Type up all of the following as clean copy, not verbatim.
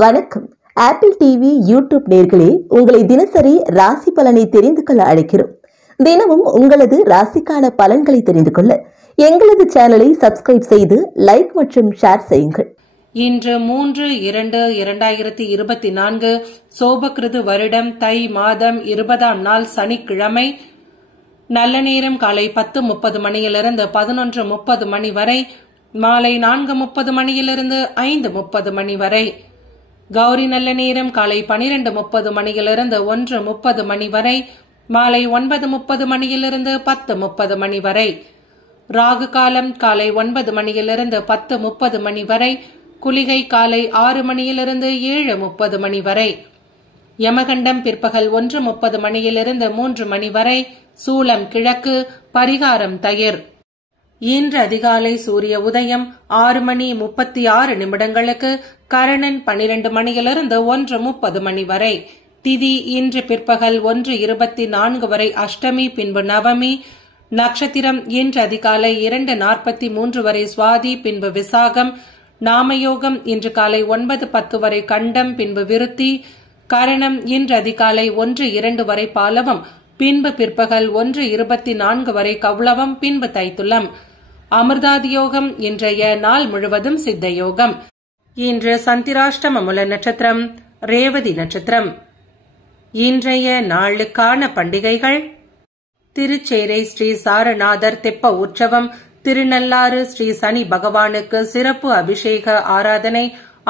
வணக்கம். Apple TV YouTube நேயர்களே, உங்களை தினசரி ராசி பலனை தெரிந்து கொள்ள அழைக்கிறோம். தினமும் உங்களது ராசிக்கான பலன்களை தெரிந்து கொள்ள எங்களது சேனலை சப்ஸ்கிரைப் செய்து லைக் மற்றும் ஷேர் செய்யுங்கள். இன்று 3/2/2024 சோபகிருது வருடம் தை மாதம் 20ஆம் நாள் சனிக்கிழமை. நல்ல நேரம் காலை 10:30 மணியிலிருந்து 11:30 மணி வரை, மாலை 4:30 மணியிலிருந்து 5:30 மணி வரை. கௌரி நல்ல நேரம் காலை 12:30 மணியிலிருந்து 1:30 மணி வரை, மாலை 9:30 மணியிலிருந்து 10:30 மணி வரை. ராகு காலம் காலை 9 மணியிலிருந்து 10:30 மணி வரை, குளிகை காலை 6 மணியிலிருந்து 7:30 மணி வரை. யமகண்டம் பிற்பகல் 1:30 மணியிலிருந்து 3 மணி வரை, சூலம் கிழக்கு, பரிகாரம் தயிர். இன்று அதிகாலை சூரிய உதயம் 6:36 கரணன் 12 மணியிலிருந்து 1:30 மணி வரை. திதி இன்று பிற்பகல் 1:24 வரை அஷ்டமி, பின்பு நவமி. நட்சத்திரம் இன்று அதிகாலை 2:43 வரை சுவாதி, பின்பு விசாகம். நாமயோகம் இன்று காலை 9:10 வரை கண்டம், பின்பு விருத்தி. கரணம் இன்று அதிகாலை 1:02 வரை பாலவம், பின்பு பிற்பகல் 1:24 வரை கௌளவம், பின்பு தைத்துளம். அமிர்தாதியோகம் இன்றைய நாள் முழுவதும் சித்த யோகம். இன்று சந்திராஷ்டம மூல நட்சத்திரம், ரேவதி நட்சத்திரம். இன்றைய நாளுக்கான பண்டிகைகள்: திருச்சேரை ஸ்ரீ சாரநாதர் தெப்ப உற்சவம், திருநள்ளாறு ஸ்ரீ சனி பகவானுக்கு சிறப்பு அபிஷேக ஆராதனை,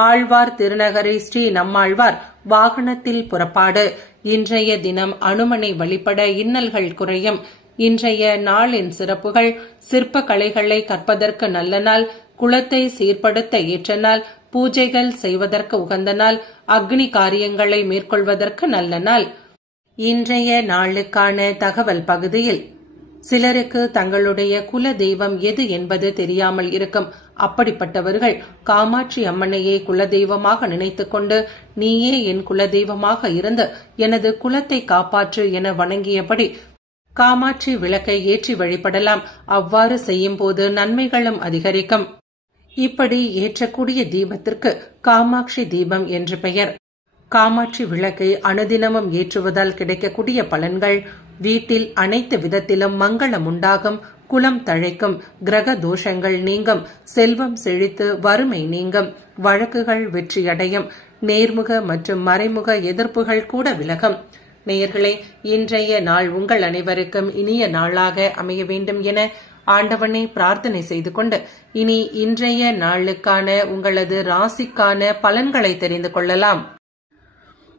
ஆழ்வார் திருநகரை ஸ்ரீ நம்மாழ்வார் வாகனத்தில் புறப்பாடு. இன்றைய தினம் அனுமனை வழிபட இன்னல்கள் குறையும். இன்றைய நாளின் சிறப்புகள்: சிற்ப கலைகளை கற்பதற்கு நல்ல நாள், குலத்தை சீர்படுத்த ஏற்ற நாள், பூஜைகள் செய்வதற்கு உகந்த நாள், அக்னி காரியங்களை மேற்கொள்வதற்கு நல்ல நாள். இன்றைய நாளுக்கான தகவல் பகுதியில் சிலருக்கு தங்களுடைய குல தெய்வம் எது என்பது தெரியாமல் இருக்கும். அப்படிப்பட்டவர்கள் காமாட்சி அம்மனையே குலதெய்வமாக நினைத்துக் கொண்டு, நீயே என் குலதெய்வமாக இருந்து எனது குலத்தை காப்பாற்று என வணங்கியபடி காமாட்சி விளக்கை ஏற்றி வழிபடலாம். அவ்வாறு செய்யும் போது நன்மைகளும் அதிகரிக்கும். இப்படி ஏற்றக்கூடிய தீபத்திற்கு காமாட்சி தீபம் என்று பெயர். காமாட்சி விளக்கை அனுதினமும் ஏற்றுவதால் கிடைக்கக்கூடிய பலன்கள்: வீட்டில் அனைத்து விதத்திலும் மங்களம் உண்டாகும், குலம் தழைக்கும், கிரக தோஷங்கள் நீங்கும், செல்வம் செழித்து வறுமை நீங்கும், வழக்குகள் வெற்றியடையும், நேர்முக மற்றும் மறைமுக எதிர்ப்புகள் கூட விலகும். நேயர்களே, இன்றைய நாள் உங்கள் அனைவருக்கும் இனிய நாளாக அமைய வேண்டும் என ஆண்டவனை பிரார்த்தனை செய்து கொண்டு, இனி இன்றைய நாளுக்கான உங்களது ராசிக்கான பலன்களை தெரிந்து கொள்ளலாம்.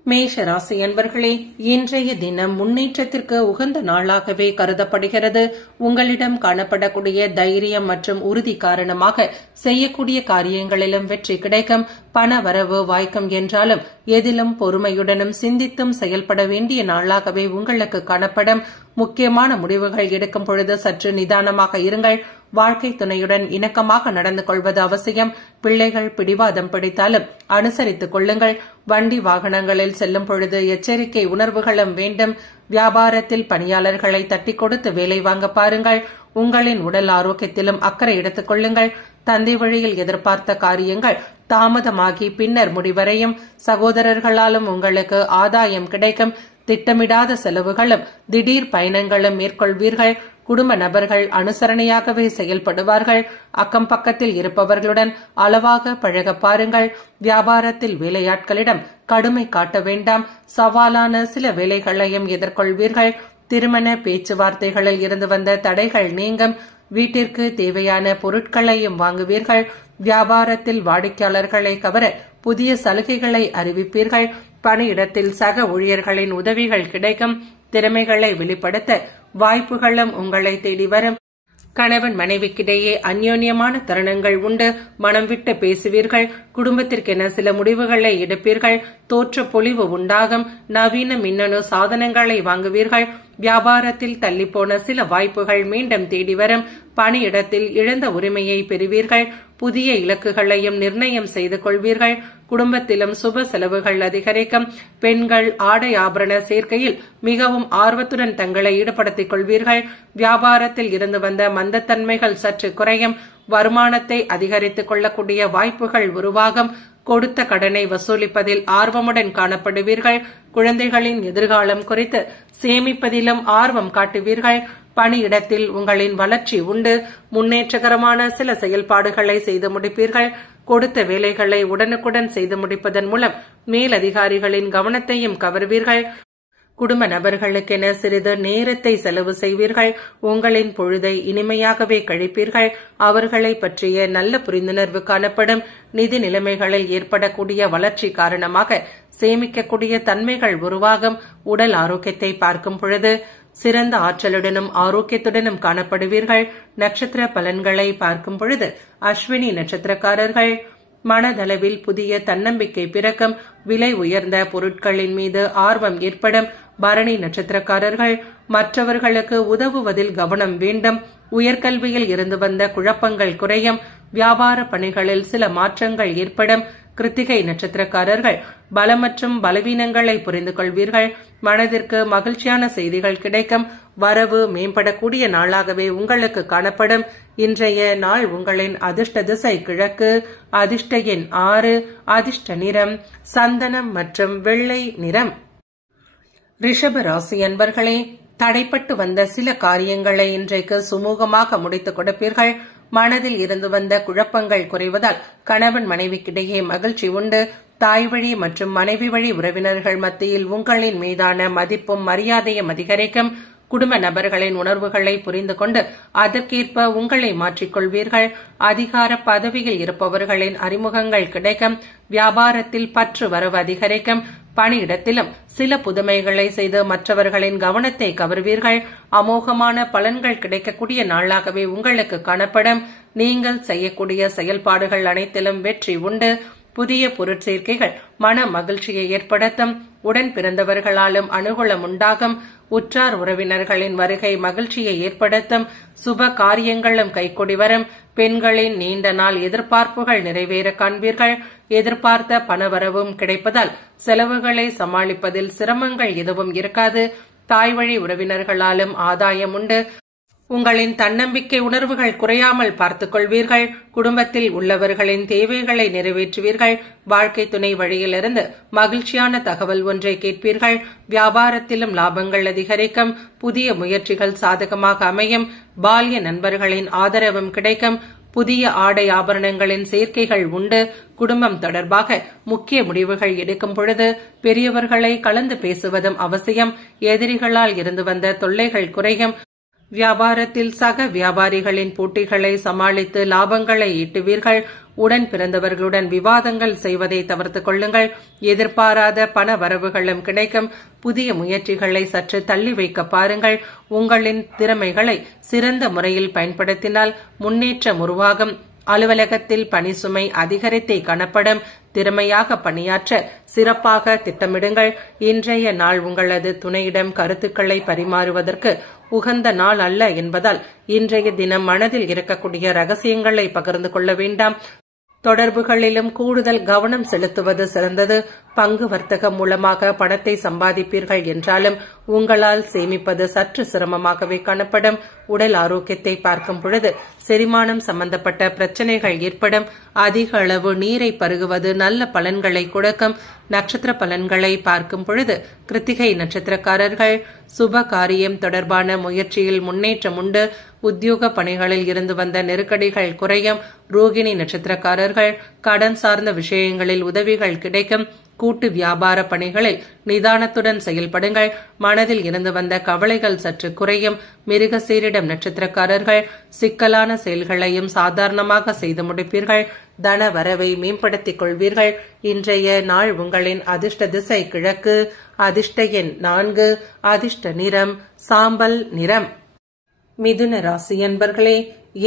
மேஷ ராசி அன்பர்களே, இன்றைய தினம் முன்னேற்றத்திற்கு உகந்த நாளாகவே கருதப்படுகிறது. உங்களிடம் காணப்படக்கூடிய தைரியம் மற்றும் உறுதி காரணமாக செய்யக்கூடிய காரியங்களிலும் வெற்றி கிடைக்கும். பண வரவு வாய்க்கும் என்றாலும் எதிலும் பொறுமையுடனும் சிந்தித்தும் செயல்பட வேண்டிய நாளாகவே உங்களுக்கு காணப்படும். முக்கியமான முடிவுகள் எடுக்கும் பொழுது சற்று நிதானமாக இருங்கள். வாழ்க்கை துணையுடன் இணக்கமாக நடந்து கொள்வது அவசியம். பிள்ளைகள் பிடிவாதம் பிடித்தாலும் அனுசரித்துக் கொள்ளுங்கள். வண்டி வாகனங்களில் செல்லும் பொழுது எச்சரிக்கை உணர்வுகளும் வேண்டும். வியாபாரத்தில் பணியாளர்களை தட்டி கொடுத்து வேலை வாங்க பாருங்கள். உங்களின் உடல் ஆரோக்கியத்திலும் அக்கறை எடுத்துக் கொள்ளுங்கள். தந்தை வழியில் எதிர்பார்த்த காரியங்கள் தாமதமாகி பின்னர் முடிவடையும். சகோதரர்களாலும் உங்களுக்கு ஆதாயம் கிடைக்கும். திட்டமிடாத செலவுகளும் திடீர் பயணங்களும் மேற்கொள்வீர்கள். குடும்ப நபர்கள் அனுசரணையாகவே செயல்படுவார்கள். அக்கம் பக்கத்தில் இருப்பவர்களுடன் அளவாக பழக பாருங்கள். வியாபாரத்தில் வேலையாட்களிடம் கடுமை காட்ட வேண்டாம். சவாலான சில வேலைகளையும் எதிர்கொள்வீர்கள். திருமண பேச்சுவார்த்தைகளில் இருந்து வந்த தடைகள் நீங்கும். வீட்டிற்கு தேவையான பொருட்களையும் வாங்குவீர்கள். வியாபாரத்தில் வாடிக்கையாளர்களை கவர புதிய சலுகைகளை அறிவிப்பீர்கள். பணியிடத்தில் சக ஊழியர்களின் உதவிகள் கிடைக்கும். திறமைகளை வெளிப்படுத்த வாய்ப்புகளும் உங்களை தேடி வரும். கணவன் மனைவிக்கிடையே அந்யோன்யமான தருணங்கள் உண்டு. மனம் விட்டு பேசுவீர்கள். குடும்பத்திற்கென சில முடிவுகளை எடுப்பீர்கள். தோற்ற பொலிவு உண்டாகும். நவீன மின்னணு சாதனங்களை வாங்குவீர்கள். வியாபாரத்தில் தள்ளிப்போன சில வாய்ப்புகள் மீண்டும் தேடி வரும். பணியிடத்தில் இழந்த உரிமையை பெறுவீர்கள். புதிய இலக்குகளையும் நிர்ணயம் செய்து கொள்வீர்கள். குடும்பத்திலும் சுப செலவுகள் அதிகரிக்கும். பெண்கள் ஆடை ஆபரண சேர்க்கையில் மிகவும் ஆர்வத்துடன் தங்களை ஈடுபடுத்திக் கொள்வீர்கள். வியாபாரத்தில் இருந்து வந்த மந்தத்தன்மைகள் சற்று குறையும். வருமானத்தை அதிகரித்துக் கொள்ளக்கூடிய வாய்ப்புகள் உருவாகும். கொடுத்த கடனை வசூலிப்பதில் ஆர்வமுடன் காணப்படுவீர்கள். குழந்தைகளின் எதிர்காலம் குறித்து சேமிப்பதிலும் ஆர்வம் காட்டுவீர்கள். பணியிடத்தில் உங்களின் வளர்ச்சி உண்டு. முன்னேற்றகரமான சில செயல்பாடுகளை செய்து முடிப்பீர்கள். கொடுத்த வேலைகளை உடனுக்குடன் செய்து முடிப்பதன் மூலம் மேலதிகாரிகளின் கவனத்தையும் கவர்வீர்கள். குடும்ப நபர்களுக்கென சிறிது நேரத்தை செலவு செய்வீர்கள். உங்களின் பொழுதை இனிமையாகவே கழிப்பீர்கள். அவர்களை பற்றிய நல்ல புரிந்துணர்வு காணப்படும். நிதி நிலைமைகளில் ஏற்படக்கூடிய வளர்ச்சி காரணமாக சேமிக்கக்கூடிய தன்மைகள் உருவாகும். உடல் ஆரோக்கியத்தை பார்க்கும் பொழுது சிறந்த ஆற்றலுடனும் ஆரோக்கியத்துடனும் காணப்படுவீர்கள். நட்சத்திர பலன்களை பார்க்கும் பொழுது அஸ்வினி நட்சத்திரக்காரர்கள் மனதளவில் புதிய தன்னம்பிக்கை பிறக்கும். விலை உயர்ந்த பொருட்களின் மீது ஆர்வம் ஏற்படும். பரணி நட்சத்திரக்காரர்கள் மற்றவர்களுக்கு உதவுவதில் கவனம் வேண்டும். உயர்கல்வியில் இருந்து வந்த குழப்பங்கள் குறையும். வியாபார பணிகளில் சில மாற்றங்கள் ஏற்படும். கிருத்திகை நட்சத்திரக்காரர்கள் பலம் மற்றும் பலவீனங்களை புரிந்து கொள்வீர்கள். மனதிற்கு மகிழ்ச்சியான செய்திகள் கிடைக்கும். வரவு மேம்படக்கூடிய நாளாகவே உங்களுக்கு காணப்படும். இன்றைய நாள் உங்களின் அதிர்ஷ்ட திசை கிழக்கு. அதிர்ஷ்ட எண் 6. அதிர்ஷ்ட நிறம் சந்தனம் மற்றும் வெள்ளை நிறம். ரிஷப ராசி அன்பர்களே, தடைப்பட்டு வந்த சில காரியங்களை இன்றைக்கு சுமூகமாக முடித்துக் கொடுப்பீர்கள். மனதில் இருந்து வந்த குழப்பங்கள் குறைவதால் கணவன் மனைவிக்கிடையே மகிழ்ச்சி உண்டு. தாய் வழி மற்றும் மனைவி வழி உறவினர்கள் மத்தியில் உங்களின் மீதான மதிப்பும் மரியாதையும் அதிகரிக்கும். குடும்ப நபர்களின் உணர்வுகளை புரிந்து கொண்டு அதற்கேற்ப உங்களை மாற்றிக்கொள்வீர்கள். அதிகார பதவியில் இருப்பவர்களின் அறிமுகங்கள் கிடைக்கும். வியாபாரத்தில் பற்று வரவு அதிகரிக்கும். பணியிடத்திலும் சில புதுமைகளை செய்து மற்றவர்களின் கவனத்தை கவர்வீர்கள். அமோகமான பலன்கள் கிடைக்கக்கூடிய நாளாகவே உங்களுக்கு காணப்படும். நீங்கள் செய்யக்கூடிய செயல்பாடுகள் அனைத்திலும் வெற்றி உண்டு. புதிய பொருட்சேர்க்கைகள் மன மகிழ்ச்சியை ஏற்படுத்தும். உடன் பிறந்தவர்களாலும் அனுகூலம் உண்டாகும். உற்றார் உறவினர்களின் வருகை மகிழ்ச்சியை ஏற்படுத்தும். சுப காரியங்களும் கைகூடி வரும். பெண்களின் நீண்ட நாள் எதிர்பார்ப்புகள் நிறைவேற காண்பீர்கள். எதிர்பார்த்த பணவரவும் கிடைப்பதால் செலவுகளை சமாளிப்பதில் சிரமங்கள் எதுவும் இருக்காது. தாய் வழி உறவினர்களாலும் ஆதாயம் உண்டு. உங்களின் தன்னம்பிக்கை உணர்வுகள் குறையாமல் பார்த்துக் கொள்வீர்கள். குடும்பத்தில் உள்ளவர்களின் தேவைகளை நிறைவேற்றுவீர்கள். வாழ்க்கை துணை வழியிலிருந்து மகிழ்ச்சியான தகவல் ஒன்றை கேட்பீர்கள். வியாபாரத்திலும் லாபங்கள் அதிகரிக்கும். புதிய முயற்சிகள் சாதகமாக அமையும். பால்ய நண்பர்களின் ஆதரவும் கிடைக்கும். புதிய ஆடை ஆபரணங்களின் சேர்க்கைகள் உண்டு. குடும்பம் தொடர்பாக முக்கிய முடிவுகள் எடுக்கும் பொழுது பெரியவர்களை கலந்து பேசுவதும் அவசியம். எதிரிகளால் இருந்து வந்த தொல்லைகள் குறையும். வியாபாரத்தில் சக வியாபாரிகளின் போட்டிகளை சமாளித்து லாபங்களை ஈட்டுவீர்கள். உடன் பிறந்தவர்களுடன் விவாதங்கள் செய்வதை தவிர்த்துக் கொள்ளுங்கள். எதிர்பாராத பண வரவுகளும் கிடைக்கும். புதிய முயற்சிகளை சற்று தள்ளி வைக்க பாருங்கள். உங்களின் திறமைகளை சிறந்த முறையில் பயன்படுத்தினால் முன்னேற்றம் உருவாகும். அலுவலகத்தில் பணி சுமை அதிகரித்தே காணப்படும். திறமையாக பணியாற்ற சிறப்பாக திட்டமிடுங்கள். இன்றைய நாள் உங்களது துணையிடம் கருத்துக்களை பரிமாறுவதற்கு உகந்த நாள் அல்ல என்பதால் இன்றைய தினம் மனதில் இருக்கக்கூடிய ரகசியங்களை பகிர்ந்து கொள்ள வேண்டாம். தொடர்புகளிலும் கூடுதல் கவனம் செலுத்துவது சிறந்தது. பங்கு வர்த்தகம் மூலமாக பணத்தை சம்பாதிப்பீர்கள் என்றாலும் உங்களால் சேமிப்பது சற்று சிரமமாகவே காணப்படும். உடல் ஆரோக்கியத்தை பார்க்கும் பொழுது செரிமானம் சம்பந்தப்பட்ட பிரச்சனைகள் ஏற்படும். அதிக அளவு நீரை பருகுவது நல்ல பலன்களை கொடுக்கும். நட்சத்திர பலன்களை பார்க்கும் பொழுது கிருத்திகை நட்சத்திரக்காரர்கள் சுப காரியம் தொடர்பான முயற்சியில் முன்னேற்றம் உண்டு. உத்தியோக பணிகளில் இருந்து வந்த நெருக்கடிகள் குறையும். ரோகிணி நட்சத்திரக்காரர்கள் கடன் சார்ந்த விஷயங்களில் உதவிகள் கிடைக்கும். கூட்டு வியாபார பணிகளில் நிதானத்துடன் செயல்படுங்கள். மனதில் இருந்து வந்த கவலைகள் சற்று குறையும். மிருகசீரிடம் நட்சத்திரக்காரர்கள் சிக்கலான செயல்களையும் சாதாரணமாக செய்து முடிப்பீர்கள். தன வரவை மேம்படுத்திக் கொள்வீர்கள். இன்றைய நாள் உங்களின் அதிர்ஷ்ட திசை கிழக்கு. அதிர்ஷ்ட எண் 4. அதிர்ஷ்ட நிறம் சாம்பல் நிறம். மிதுன ராசி அன்பர்களே,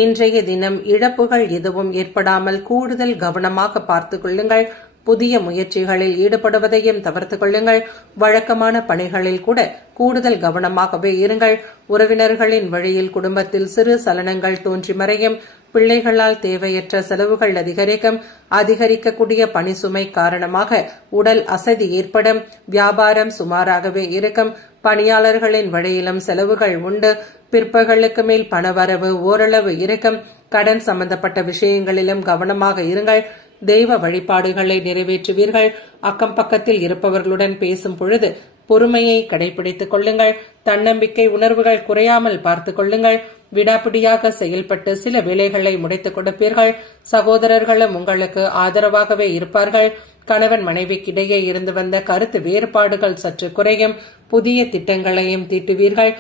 இன்றைய தினம் இழப்புகள் எதுவும் ஏற்படாமல் கூடுதல் கவனமாக பார்த்துக் கொள்ளுங்கள். புதிய முயற்சிகளில் ஈடுபடுவதையும் தவிர்த்துக் கொள்ளுங்கள். வழக்கமான பணிகளில் கூட கூடுதல் கவனமாகவே இருங்கள். உறவினர்களின் வழியில் குடும்பத்தில் சிறு சலனங்கள் தோன்றி மறையும். பிள்ளைகளால் தேவையற்ற செலவுகள் அதிகரிக்கும். அதிகரிக்கக்கூடிய பணி சுமை காரணமாக உடல் அசதி ஏற்படும். வியாபாரம் சுமாராகவே இருக்கும். பணியாளர்களின் வழியிலும் செலவுகள் உண்டு. பிற்பகலுக்கு மேல் பணவரவு ஓரளவு இருக்கும். கடன் சம்பந்தப்பட்ட விஷயங்களிலும் கவனமாக இருங்கள். தெய்வ வழிபாடுகளை நிறைவேற்றுவீர்கள். அக்கம் பக்கத்தில் இருப்பவர்களுடன் பேசும் பொழுது பொறுமையை கடைபிடித்துக் கொள்ளுங்கள். தன்னம்பிக்கை உணர்வுகள் குறையாமல் பார்த்துக் கொள்ளுங்கள். விடாப்பிடியாக செயல்பட்டு சில வேலைகளை முடித்துக் கொடுப்பீர்கள். சகோதரர்களும் உங்களுக்கு ஆதரவாகவே இருப்பார்கள். கணவன் மனைவிக்கிடையே இருந்து வந்த கருத்து வேறுபாடுகள் சற்று குறையும். புதிய திட்டங்களையும் தீட்டுவீர்கள்.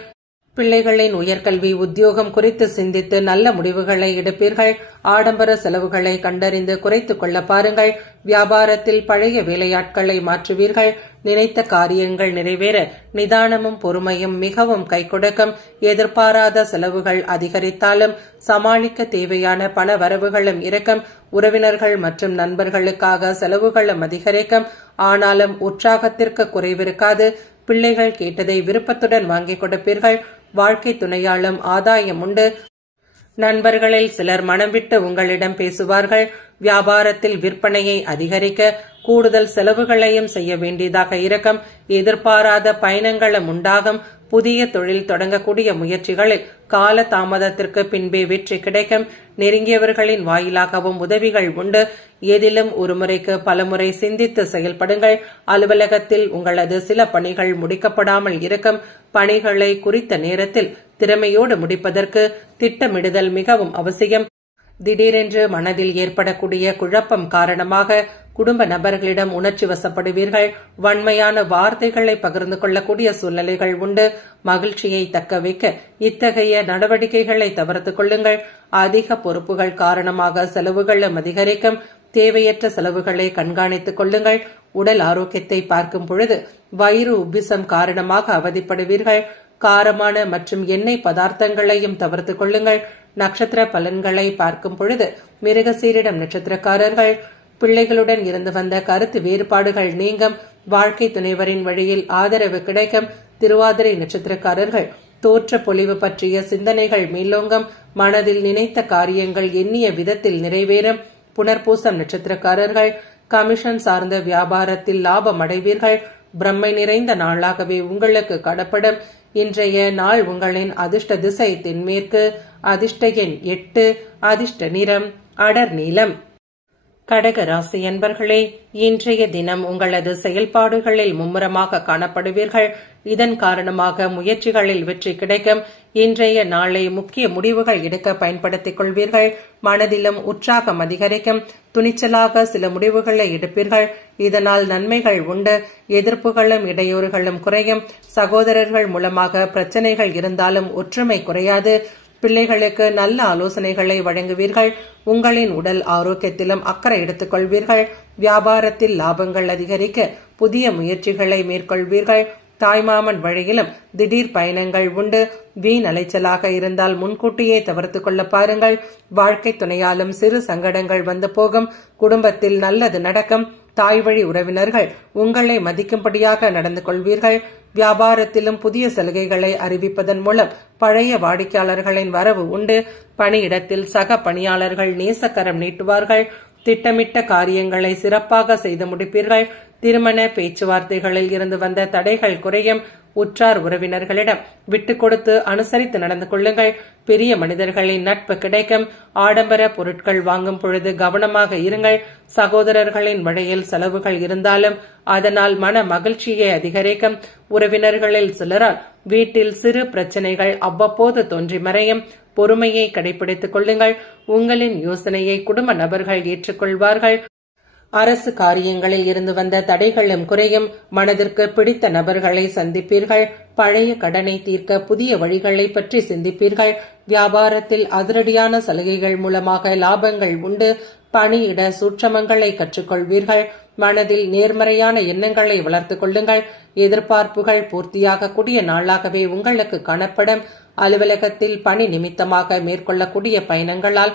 பிள்ளைகளின் உயர்கல்வி உத்தியோகம் குறித்து சிந்தித்து நல்ல முடிவுகளை எடுப்பீர்கள். ஆடம்பர செலவுகளை கண்டறிந்து குறைத்துக் கொள்ள பாருங்கள். வியாபாரத்தில் பழைய வேலையாட்களை மாற்றுவீர்கள். நினைத்த காரியங்கள் நிறைவேற நிதானமும் பொறுமையும் மிகவும் கை கொடுக்கும். எதிர்பாராத செலவுகள் அதிகரித்தாலும் சமாளிக்க தேவையான பண வரவுகளும் இருக்கும். உறவினர்கள் மற்றும் நண்பர்களுக்காக செலவுகளும் அதிகரிக்கும். ஆனாலும் உற்சாகத்திற்கு குறைவிருக்காது. பிள்ளைகள் கேட்டதை விருப்பத்துடன் வாங்கிக் கொடுப்பீர்கள். வாழ்க்கை துணையாலும் ஆதாயம் உண்டு. நண்பர்களில் சிலர் மனம் விட்டு உங்களிடம் பேசுவார்கள். வியாபாரத்தில் விற்பனையை அதிகரிக்க கூடுதல் செலவுகளையும் செய்ய வேண்டியதாக இருக்கும். எதிர்பாராத பயணங்களும் உண்டாகும். புதிய தொழில் தொடங்கக்கூடிய முயற்சிகளில் கால தாமதத்திற்கு பின்பே வெற்றி கிடைக்கும். நெருங்கியவர்களின் வாயிலாகவும் உதவிகள் உண்டு. எதிலும் ஒரு முறைக்கு பலமுறை சிந்தித்து செயல்படுங்கள். அலுவலகத்தில் உங்களது சில பணிகள் முடிக்கப்படாமல் இருக்கும். பணிகளை குறித்த நேரத்தில் திறமையோடு முடிப்பதற்கு திட்டமிடுதல் மிகவும் அவசியம். திடீரென்று மனதில் ஏற்படக்கூடிய குழப்பம் காரணமாக குடும்ப நபர்களிடம் உணர்ச்சி வசப்படுவீர்கள். வன்மையான வார்த்தைகளை பகிர்ந்து கொள்ளக்கூடிய சூழ்நிலைகள் உண்டு. மகிழ்ச்சியை தக்க வைக்க இத்தகைய நடவடிக்கைகளை தவிர்த்துக் கொள்ளுங்கள். அதிக பொறுப்புகள் காரணமாக செலவுகளும் அதிகரிக்கும். தேவையற்ற செலவுகளை கண்காணித்துக் கொள்ளுங்கள். உடல் ஆரோக்கியத்தை பார்க்கும் பொழுது வயிறு உப்பிசம் காரணமாக அவதிப்படுவீர்கள். காரமான மற்றும் எண்ணெய் பதார்த்தங்களையும் தவிர்த்துக் கொள்ளுங்கள். நட்சத்திர பலன்களை பார்க்கும் பொழுது மிருகசீரிடம் நட்சத்திரக்காரர்கள் பிள்ளைகளுடன் இருந்து வந்த கருத்து வேறுபாடுகள் நீங்கும். வாழ்க்கை துணைவரின் வழியில் ஆதரவு கிடைக்கும். திருவாதிரை நட்சத்திரக்காரர்கள் தோற்ற பொலிவு பற்றிய சிந்தனைகள் மேலோங்கும். மனதில் நினைத்த காரியங்கள் எண்ணிய விதத்தில் நிறைவேறும். புனர்பூசம் நட்சத்திரக்காரர்கள் கமிஷன் சார்ந்த வியாபாரத்தில் லாபம் அடைவீர்கள். பிரம்மை நிறைந்த நாளாகவே உங்களுக்கு காணப்படும். இன்றைய நாள் உங்களின் அதிர்ஷ்ட திசை தென்மேற்கு. அதிர்ஷ்ட எண் 8. அதிர்ஷ்ட நிறம் அடர் நீலம். கடக ராசி அன்பர்களே, இன்றைய தினம் உங்களது செயல்பாடுகளில் மும்முரமாக காணப்படுவீர்கள். இதன் காரணமாக முயற்சிகளில் வெற்றி கிடைக்கும். இன்றைய நாளை முக்கிய முடிவுகள் எடுக்க பயன்படுத்திக் கொள்வீர்கள். மனதிலும் உற்சாகம் அதிகரிக்கும். துணிச்சலாக சில முடிவுகளை எடுப்பீர்கள். இதனால் நன்மைகள் உண்டு. எதிர்ப்புகளும் இடையூறுகளும் குறையும். சகோதரர்கள் மூலமாக பிரச்சனைகள் இருந்தாலும் ஒற்றுமை குறையாது. பிள்ளைகளுக்கு நல்ல ஆலோசனைகளை வழங்குவீர்கள். உங்களின் உடல் ஆரோக்கியத்திலும் அக்கறை எடுத்துக் கொள்வீர்கள். வியாபாரத்தில் லாபங்கள் அதிகரிக்க புதிய முயற்சிகளை மேற்கொள்வீர்கள். தாய்மாமன் வழியிலும் திடீர் பயணங்கள் உண்டு. வீண் அலைச்சலாக இருந்தால் முன்கூட்டியே தவிர்த்துக் கொள்ள பாருங்கள். வாழ்க்கை துணையாலும் சிறு சங்கடங்கள் வந்து போகும். குடும்பத்தில் நல்லது நடக்கும். தாய் வழி உறவினர்கள் உங்களை மதிக்கும்படியாக நடந்து கொள்வீர்கள். வியாபாரத்திலும் புதிய சலுகைகளை அறிவிப்பதன் மூலம் பழைய வாடிக்கையாளர்களின் வரவு உண்டு. பணியிடத்தில் சக பணியாளர்கள் நேசக்கரம் நீட்டுவார்கள். திட்டமிட்ட காரியங்களை சிறப்பாக செய்து முடிப்பீர்கள். திருமண பேச்சுவார்த்தைகளில் இருந்து வந்த தடைகள் குறையும். உற்றார் உறவினர்களிடம் விட்டுக் கொடுத்து அனுசரித்து நடந்து கொள்ளுங்கள். பெரிய மனிதர்களின் நட்பு கிடைக்கும். ஆடம்பர பொருட்கள் வாங்கும் பொழுது கவனமாக இருங்கள். சகோதரர்களின் வழியில் செலவுகள் இருந்தாலும் அதனால் மன மகிழ்ச்சியை அதிகரிக்கும். உறவினர்களில் சிலரால் வீட்டில் சிறு பிரச்சனைகள் அவ்வப்போது தோன்றி மறையும். பொறுமையை கடைபிடித்துக் கொள்ளுங்கள். உங்களின் யோசனையை குடும்ப நபர்கள் ஏற்றுக்கொள்வார்கள். அரசு காரியங்களில் இருந்து வந்த தடைகளும் குறையும். மனதிற்கு பிடித்த நபர்களை சந்திப்பீர்கள். பழைய கடனை தீர்க்க புதிய வழிகளை பற்றி சிந்திப்பீர்கள். வியாபாரத்தில் அதிரடியான சலுகைகள் மூலமாக லாபங்கள் உண்டு. பணியிட சூட்சமங்களை கற்றுக்கொள்வீர்கள். மனதில் நேர்மறையான எண்ணங்களை வளர்த்துக் கொள்ளுங்கள். எதிர்பார்ப்புகள் பூர்த்தியாகக்கூடிய நாளாகவே உங்களுக்கு காணப்படும். அலுவலகத்தில் பணி நிமித்தமாக மேற்கொள்ளக்கூடிய பயணங்களால்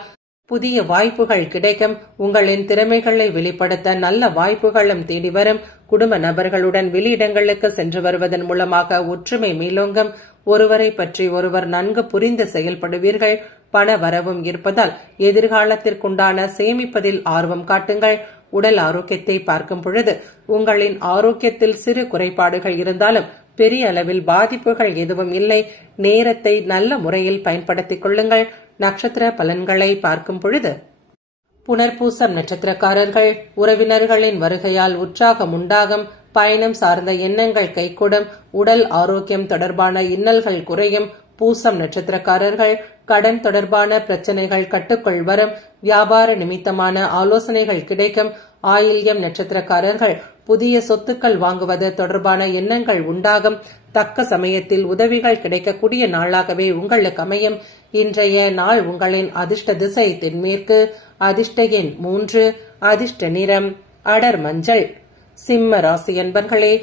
புதிய வாய்ப்புகள் கிடைக்கும். உங்களின் திறமைகளை வெளிப்படுத்த நல்ல வாய்ப்புகளும் தேடி வரும். குடும்ப நபர்களுடன் வெளியிடங்களுக்கு சென்று வருவதன் மூலமாக ஒற்றுமை மேலோங்கும். ஒருவரை பற்றி ஒருவர் நன்கு புரிந்து செயல்படுவீர்கள். பண வரவும் இருப்பதால் எதிர்காலத்திற்குண்டான சேமிப்பதில் ஆர்வம் காட்டுங்கள். உடல் ஆரோக்கியத்தை பார்க்கும் பொழுது உங்களின் ஆரோக்கியத்தில் சிறு குறைபாடுகள் இருந்தாலும் பெரிய அளவில் பாதிப்புகள் எதுவும் இல்லை. நேரத்தை நல்ல முறையில் பயன்படுத்திக் கொள்ளுங்கள். நட்சத்திர பலன்களை பார்க்கும் பொழுது புனர்பூசம் நட்சத்திரக்காரர்கள் உறவினர்களின் வருகையால் உற்சாகம் உண்டாகும். பயணம் சார்ந்த எண்ணங்கள் கைகூடும். உடல் ஆரோக்கியம் தொடர்பான இன்னல்கள் குறையும். பூசம் நட்சத்திரக்காரர்கள் கடன் தொடர்பான பிரச்சனைகள் கட்டுக்குள் வரும். வியாபார நிமித்தமான ஆலோசனைகள் கிடைக்கும். ஆயில்யம் நட்சத்திரக்காரர்கள் புதிய சொத்துக்கள் வாங்குவது தொடர்பான எண்ணங்கள் உண்டாகும். தக்க சமயத்தில் உதவிகள் கிடைக்கக்கூடிய நாளாகவே உங்களுக்கு அமையும். இன்றைய நாள் உங்களின் அதிர்ஷ்ட திசை தென்மேற்கு. அதிர்ஷ்ட எண் 3. அதிர்ஷ்ட நிறம் அடர் மஞ்சள். சிம்ம ராசி அன்பர்களே,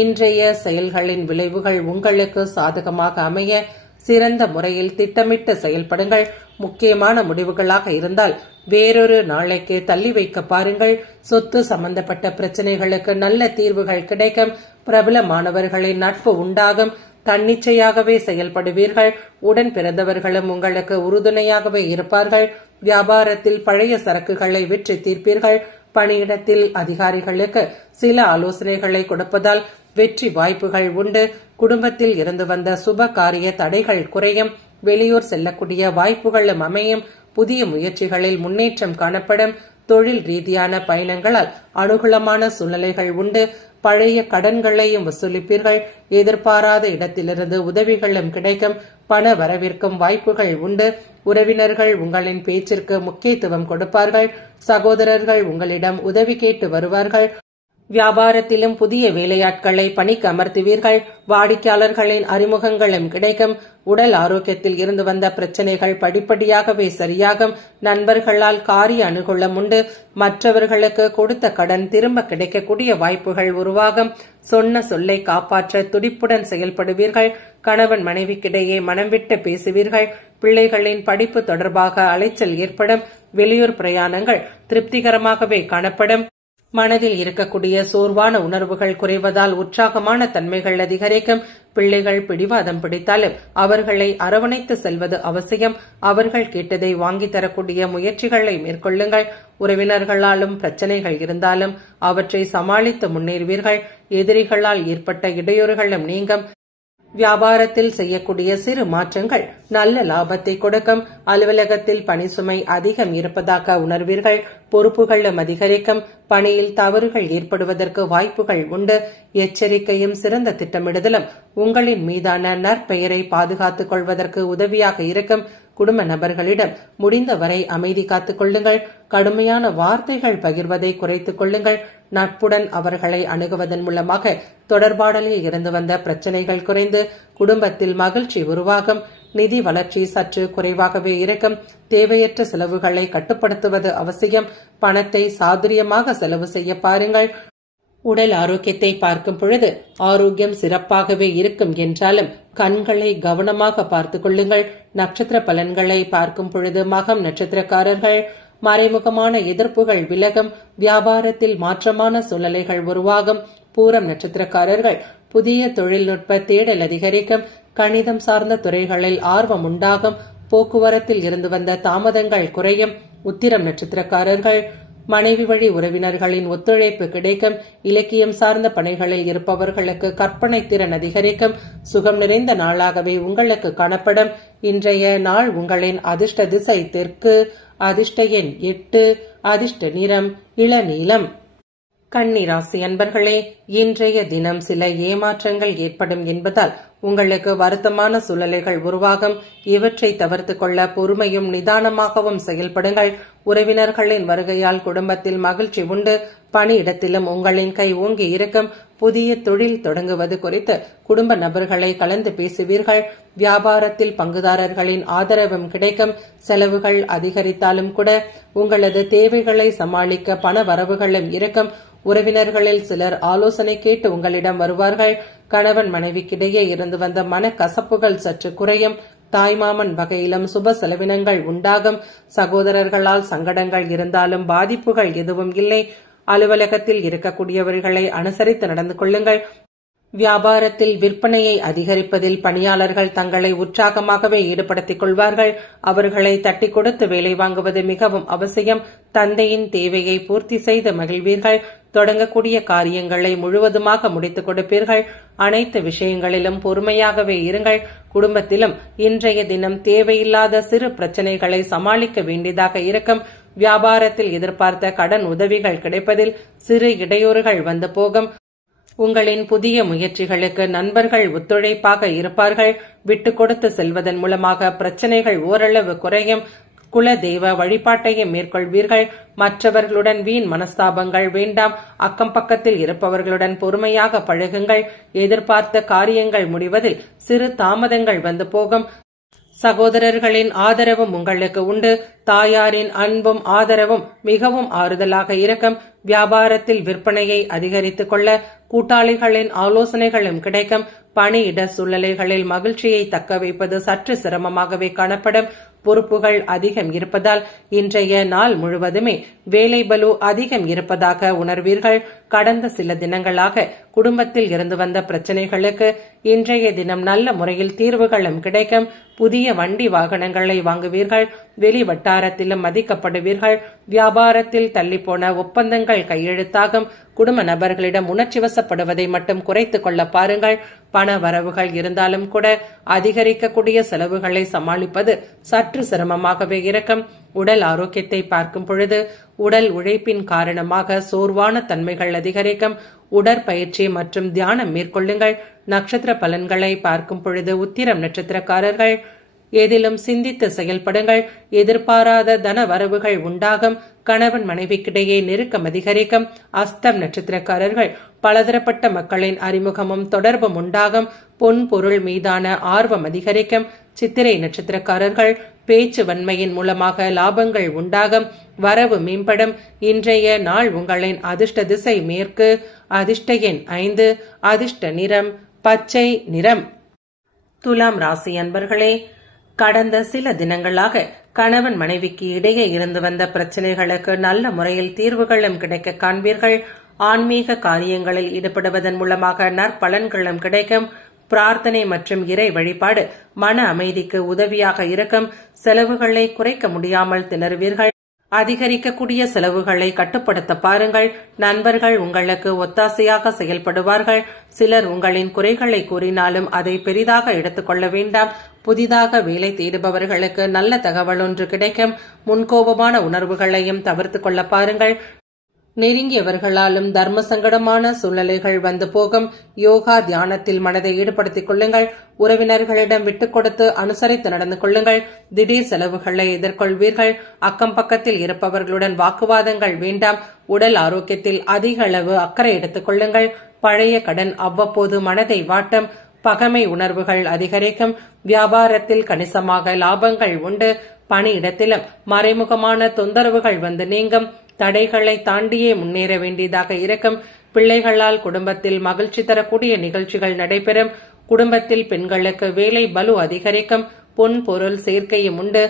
இன்றைய செயல்களின் விளைவுகள் உங்களுக்கு சாதகமாக அமைய சிறந்த முறையில் திட்டமிட்டு செயல்படுங்கள். முக்கியமான முடிவுகளாக இருந்தால் வேறொரு நாளைக்கு தள்ளி வைக்க பாருங்கள். சொத்து சம்பந்தப்பட்ட பிரச்சனைகளுக்கு நல்ல தீர்வுகள் கிடைக்கும். பிரபலமானவர்களின் நட்பு உண்டாகும். தன்னிச்சையாகவே செயல்படுவீர்கள். உடன் பிறந்தவர்களும் உங்களுக்கு உறுதுணையாகவே இருப்பார்கள். வியாபாரத்தில் பழைய சரக்குகளை விற்று தீர்ப்பீர்கள். பணியிடத்தில் அதிகாரிகளுக்கு சில ஆலோசனைகளை கொடுப்பதால் வெற்றி வாய்ப்புகள் உண்டு. குடும்பத்தில் இருந்து வந்த சுப காரிய தடைகள் குறையும். வெளியூர் செல்லக்கூடிய வாய்ப்புகளும் அமையும். புதிய முயற்சிகளில் முன்னேற்றம் காணப்படும். தொழில் ரீதியான பயணங்களால் அனுகூலமான சூழ்நிலைகள் உண்டு. பழைய கடன்களையும் வசூலிப்பீர்கள். எதிர்பாராத இடத்திலிருந்து உதவிகளும் கிடைக்கும். பண வரவிற்கும் வாய்ப்புகள் உண்டு. உறவினர்கள் உங்களின் பேச்சிற்கு முக்கியத்துவம் கொடுப்பார்கள். சகோதரர்கள் உங்களிடம் உதவி கேட்டு வருவார்கள். வியாபாரத்திலும் புதிய வேலையாட்களை பணிக்கு அமர்த்துவீர்கள். வாடிக்கையாளர்களின் அறிமுகங்களும் கிடைக்கும். உடல் ஆரோக்கியத்தில் இருந்து வந்த பிரச்சனைகள் படிப்படியாகவே சரியாகும். நண்பர்களால் காரிய அனுகூலம் உண்டு. மற்றவர்களுக்கு கொடுத்த கடன் திரும்ப கிடைக்கக்கூடிய வாய்ப்புகள் உருவாகும். சொன்ன சொல்லை காப்பாற்ற துடிப்புடன் செயல்படுவீர்கள். கணவன் மனைவிக்கிடையே மனம் விட்டு பேசுவீர்கள். பிள்ளைகளின் படிப்பு தொடர்பாக அலைச்சல் ஏற்படும். வெளியூர் பிரயாணங்கள் திருப்திகரமாகவே காணப்படும். மனதில் இருக்கக்கூடிய சோர்வான உணர்வுகள் குறைவதால் உற்சாகமான தன்மைகள் அதிகரிக்கும். பிள்ளைகள் பிடிவாதம் பிடித்தாலும் அவர்களை அரவணைத்து செல்வது அவசியம். அவர்கள் கேட்டதை வாங்கி தரக்கூடிய முயற்சிகளை மேற்கொள்ளுங்கள். உறவினர்களாலும் பிரச்சனைகள் இருந்தாலும் அவற்றை சமாளித்து முன்னேறுவீர்கள். எதிரிகளால் ஏற்பட்ட இடையூறுகளும் நீங்கும். வியாபாரத்தில் செய்யக்கூடிய சிறு மாற்றங்கள் நல்ல லாபத்தை கொடுக்கும். அலுவலகத்தில் பணி சுமை அதிகம் இருப்பதாக உணர்வீர்கள். பொறுப்புகளும் அதிகரிக்கும். பணியில் தவறுகள் ஏற்படுவதற்கு வாய்ப்புகள் உண்டு. எச்சரிக்கையும் சிறந்த திட்டமிடுதலும் உங்களின் மீதான நற்பெயரை பாதுகாத்துக் கொள்வதற்கு உதவியாக இருக்கும். குடும்ப நபர்களிடம் முடிந்தவரை அமைதி காத்துக் கொள்ளுங்கள். கடுமையான வார்த்தைகள் பகிர்வதை குறைத்துக் கொள்ளுங்கள். நட்புடன் அவர்களை அணுகுவதன் மூலமாக தொடர்பாடலில் இருந்து வந்த பிரச்சனைகள் குறைந்து குடும்பத்தில் மகிழ்ச்சி உருவாகும். நிதி வளர்ச்சி சற்று குறைவாகவே இருக்கும். தேவையற்ற செலவுகளை கட்டுப்படுத்துவது அவசியம். பணத்தை சாதுரியமாக செலவு செய்ய பாருங்கள். உடல் ஆரோக்கியத்தை பார்க்கும் பொழுது ஆரோக்கியம் சிறப்பாகவே இருக்கும் என்றாலும் கண்களை கவனமாக பார்த்துக் கொள்ளுங்கள். நட்சத்திர பலன்களை பார்க்கும் பொழுது மகம் நட்சத்திரக்காரர்கள் மறைமுகமான எதிர்ப்புகள் விலகும். வியாபாரத்தில் மாற்றமான சூழ்நிலைகள் உருவாகும். பூரம் நட்சத்திரக்காரர்கள் புதிய தொழில்நுட்ப தேடல் அதிகரிக்கும். கணிதம் சார்ந்த துறைகளில் ஆர்வம் உண்டாகும். போக்குவரத்தில் இருந்து வந்த தாமதங்கள் குறையும். உத்திரம் நட்சத்திரக்காரர்கள் மனைவி வழி உறவினர்களின் ஒத்துழைப்பு கிடைக்கும். இலக்கியம் சார்ந்த பணிகளில் இருப்பவர்களுக்கு கற்பனை திறன் அதிகரிக்கும். சுகம் நிறைந்த நாளாகவே உங்களுக்கு காணப்படும். இன்றைய நாள் உங்களின் அதிர்ஷ்ட திசை தெற்கு. அதிர்ஷ்ட எண் 8. அதிர்ஷ்ட நிறம் இளநீலம். கன்னிராசி அன்பர்களே, இன்றைய தினம் சில ஏமாற்றங்கள் ஏற்படும் என்பதால் உங்களுக்கு வருத்தமான சூழ்நிலைகள் உருவாகும். இவற்றை தவிர்த்துக் கொள்ள பொறுமையும் நிதானமாகவும் செயல்படுங்கள். உறவினர்களின் வருகையால் குடும்பத்தில் மகிழ்ச்சி உண்டு. பணியிடத்திலும் உங்களின் கை ஓங்கி இருக்கும். புதிய தொழில் தொடங்குவது குறித்து குடும்ப நபர்களை கலந்து பேசுவீர்கள். வியாபாரத்தில் பங்குதாரர்களின் ஆதரவும் கிடைக்கும். செலவுகள் அதிகரித்தாலும் கூட உங்களது தேவைகளை சமாளிக்க பண வரவுகளும் இருக்கும். உறவினர்களில் சிலர் ஆலோசனை கேட்டு உங்களிடம் வருவார்கள். கணவன் மனைவிக்கிடையே இருந்து வந்த மனக்கசப்புகள் சற்று குறையும். தாய்மாமன் வகையிலும் சுப செலவினங்கள் உண்டாகும். சகோதரர்களால் சங்கடங்கள் இருந்தாலும் பாதிப்புகள் எதுவும் இல்லை. அலுவலகத்தில் இருக்கக்கூடியவர்களை அனுசரித்து நடந்து கொள்ளுங்கள். வியாபாரத்தில் விற்பனையை அதிகரிப்பதில் பணியாளர்கள் தங்களை உற்சாகமாகவே ஈடுபடுத்திக் கொள்வார்கள். அவர்களை தட்டி கொடுத்து வேலை வாங்குவது மிகவும் அவசியம். தந்தையின் தேவையை பூர்த்தி செய்து மகிழ்வீர்கள். தொடங்கக்கூடிய காரியங்களை முழுவதுமாக முடித்துக் கொடுப்பீர்கள். அனைத்து விஷயங்களிலும் பொறுமையாகவே இருங்கள். குடும்பத்திலும் இன்றைய தினம் தேவையில்லாத சிறு பிரச்சனைகளை சமாளிக்க வேண்டியதாக இருக்கும். வியாபாரத்தில் எதிர்பார்த்த கடன் உதவிகள் கிடைப்பதில் சிறு இடையூறுகள் வந்து போகும். உங்களின் புதிய முயற்சிகளுக்கு நண்பர்கள் ஒத்துழைப்பாக இருப்பார்கள். விட்டுக் கொடுத்து செல்வதன் மூலமாக பிரச்சனைகள் ஓரளவு குறையும். குல தெய்வ வழிபாட்டையும் மேற்கொள்வீர்கள். மற்றவர்களுடன் வீண் மனஸ்தாபங்கள் வேண்டாம். அக்கம் பக்கத்தில் இருப்பவர்களுடன் பொறுமையாக பழகுங்கள். எதிர்பார்த்த காரியங்கள் முடிவதில் சிறு தாமதங்கள் வந்து போகும். சகோதரர்களின் ஆதரவும் உங்களுக்கு உண்டு. தாயாரின் அன்பும் ஆதரவும் மிகவும் ஆறுதலாக இருக்கும். வியாபாரத்தில் விற்பனையை அதிகரித்துக் கொள்ள கூட்டாளிகளின் ஆலோசனைகளும் கிடைக்கும். பணியிட சூழ்நிலைகளில் மகிழ்ச்சியை தக்க வைப்பது சற்று சிரமமாகவே காணப்படும். பொறுப்புகள் அதிகம் இருப்பதால் இன்றைய நாள் முழுவதுமே வேலை பளு அதிகம் இருப்பதாக உணர்வீர்கள். கடந்த சில தினங்களாக குடும்பத்தில் இருந்து வந்த பிரச்சனைகளுக்கு இன்றைய தினம் நல்ல முறையில் தீர்வுகளும் கிடைக்கும். புதிய வண்டி வாகனங்களை வாங்குவீர்கள். வெளி வட்டாரத்திலும் மதிக்கப்படுவீர்கள். வியாபாரத்தில் தள்ளிப்போன ஒப்பந்தங்கள் கையெழுத்தாகும். குடும்ப நபர்களிடம் உணர்ச்சி வசப்படுவதை மட்டும் குறைத்துக் கொள்ள பாருங்கள். பண வரவுகள் இருந்தாலும் கூட அதிகரிக்கக்கூடிய செலவுகளை சமாளிப்பது சற்று சிரமமாகவே இருக்கும். உடல் ஆரோக்கியத்தை பார்க்கும் பொழுது உடல் உழைப்பின் காரணமாக சோர்வான தன்மைகள் அதிகரிக்கும். உடற்பயிற்சி மற்றும் தியானம் மேற்கொள்ளுங்கள். நட்சத்திர பலன்களை பார்க்கும் பொழுது உத்திரம் நட்சத்திரக்காரர்கள் எதிலும் சிந்தித்து செயல்படுங்கள். எதிர்பாராத தன வரவுகள் உண்டாகும். கணவன் மனைவிக்கிடையே நெருக்கம் அதிகரிக்கும். அஸ்தம் நட்சத்திரக்காரர்கள் பலதரப்பட்ட மக்களின் அறிமுகமும் தொடர்பும் உண்டாகும். பொன் பொருள் மீதான ஆர்வம் அதிகரிக்கும். சித்திரை நட்சத்திரக்காரர்கள் பேச்சு வன்மையின் மூலமாக லாபங்கள் உண்டாகும். வரவு மேம்படும். இன்றைய நாள் உங்களின் அதிர்ஷ்ட திசை மேற்கு. அதிர்ஷ்ட எண் 5. அதிர்ஷ்ட நிறம் பச்சை நிறம். துலாம் ராசி அன்பர்களே, கடந்த சில தினங்களாக கணவன் மனைவிக்கு இடையே இருந்து வந்த பிரச்சனைகளுக்கு நல்ல முறையில் தீர்வுகளும் கிடைக்க காண்பீர்கள். ஆன்மீக காரியங்களில் ஈடுபடுவதன் மூலமாக நற்பலன்களும் கிடைக்கும். பிரார்த்தனை மற்றும் இறை வழிபாடு மன அமைதிக்கு உதவியாக இருக்கும். செலவுகளை குறைக்க முடியாமல் திணறுவீர்கள். அதிகரிக்கக்கூடிய செலவுகளை கட்டுப்படுத்த பாருங்கள். நண்பர்கள் உங்களுக்கு ஒத்தாசையாக செயல்படுவார்கள். சிலர் உங்களின் குறைகளை கூறினாலும் அதை பெரிதாக எடுத்துக்கொள்ள வேண்டாம். புதிதாக வேலை தேடுபவர்களுக்கு நல்ல தகவல் ஒன்று கிடைக்கும். முன்கோபமான உணர்வுகளையும் தவிர்த்துக் கொள்ள பாருங்கள். நெருங்கியவர்களாலும் தர்ம சங்கடமான சூழ்நிலைகள் வந்து போகும். யோகா தியானத்தில் மனதை ஈடுபடுத்திக் கொள்ளுங்கள். உறவினர்களிடம் விட்டுக் கொடுத்து அனுசரித்து நடந்து கொள்ளுங்கள். திடீர் செலவுகளை எதிர்கொள்வீர்கள். அக்கம் பக்கத்தில் இருப்பவர்களுடன் வாக்குவாதங்கள் வேண்டாம். உடல் ஆரோக்கியத்தில் அதிக அளவு அக்கறை எடுத்துக் கொள்ளுங்கள். பழைய கடன் அவ்வப்போது மனதை வாட்டும். பகைமை உணர்வுகள் அதிகரிக்கும். வியாபாரத்தில் கணிசமாக லாபங்கள் உண்டு. பணியிடத்திலும் மறைமுகமான தொந்தரவுகள் வந்து நீங்கும். தடைகளை தாண்டியே முன்னேற வேண்டியதாக இருக்கும். பிள்ளைகளால் குடும்பத்தில் மகிழ்ச்சி தரக்கூடிய நிகழ்ச்சிகள் நடைபெறும். குடும்பத்தில் பெண்களுக்கு வேலை பளு அதிகரிக்கும். பொன் பொருள் சேர்க்கையும் உண்டு.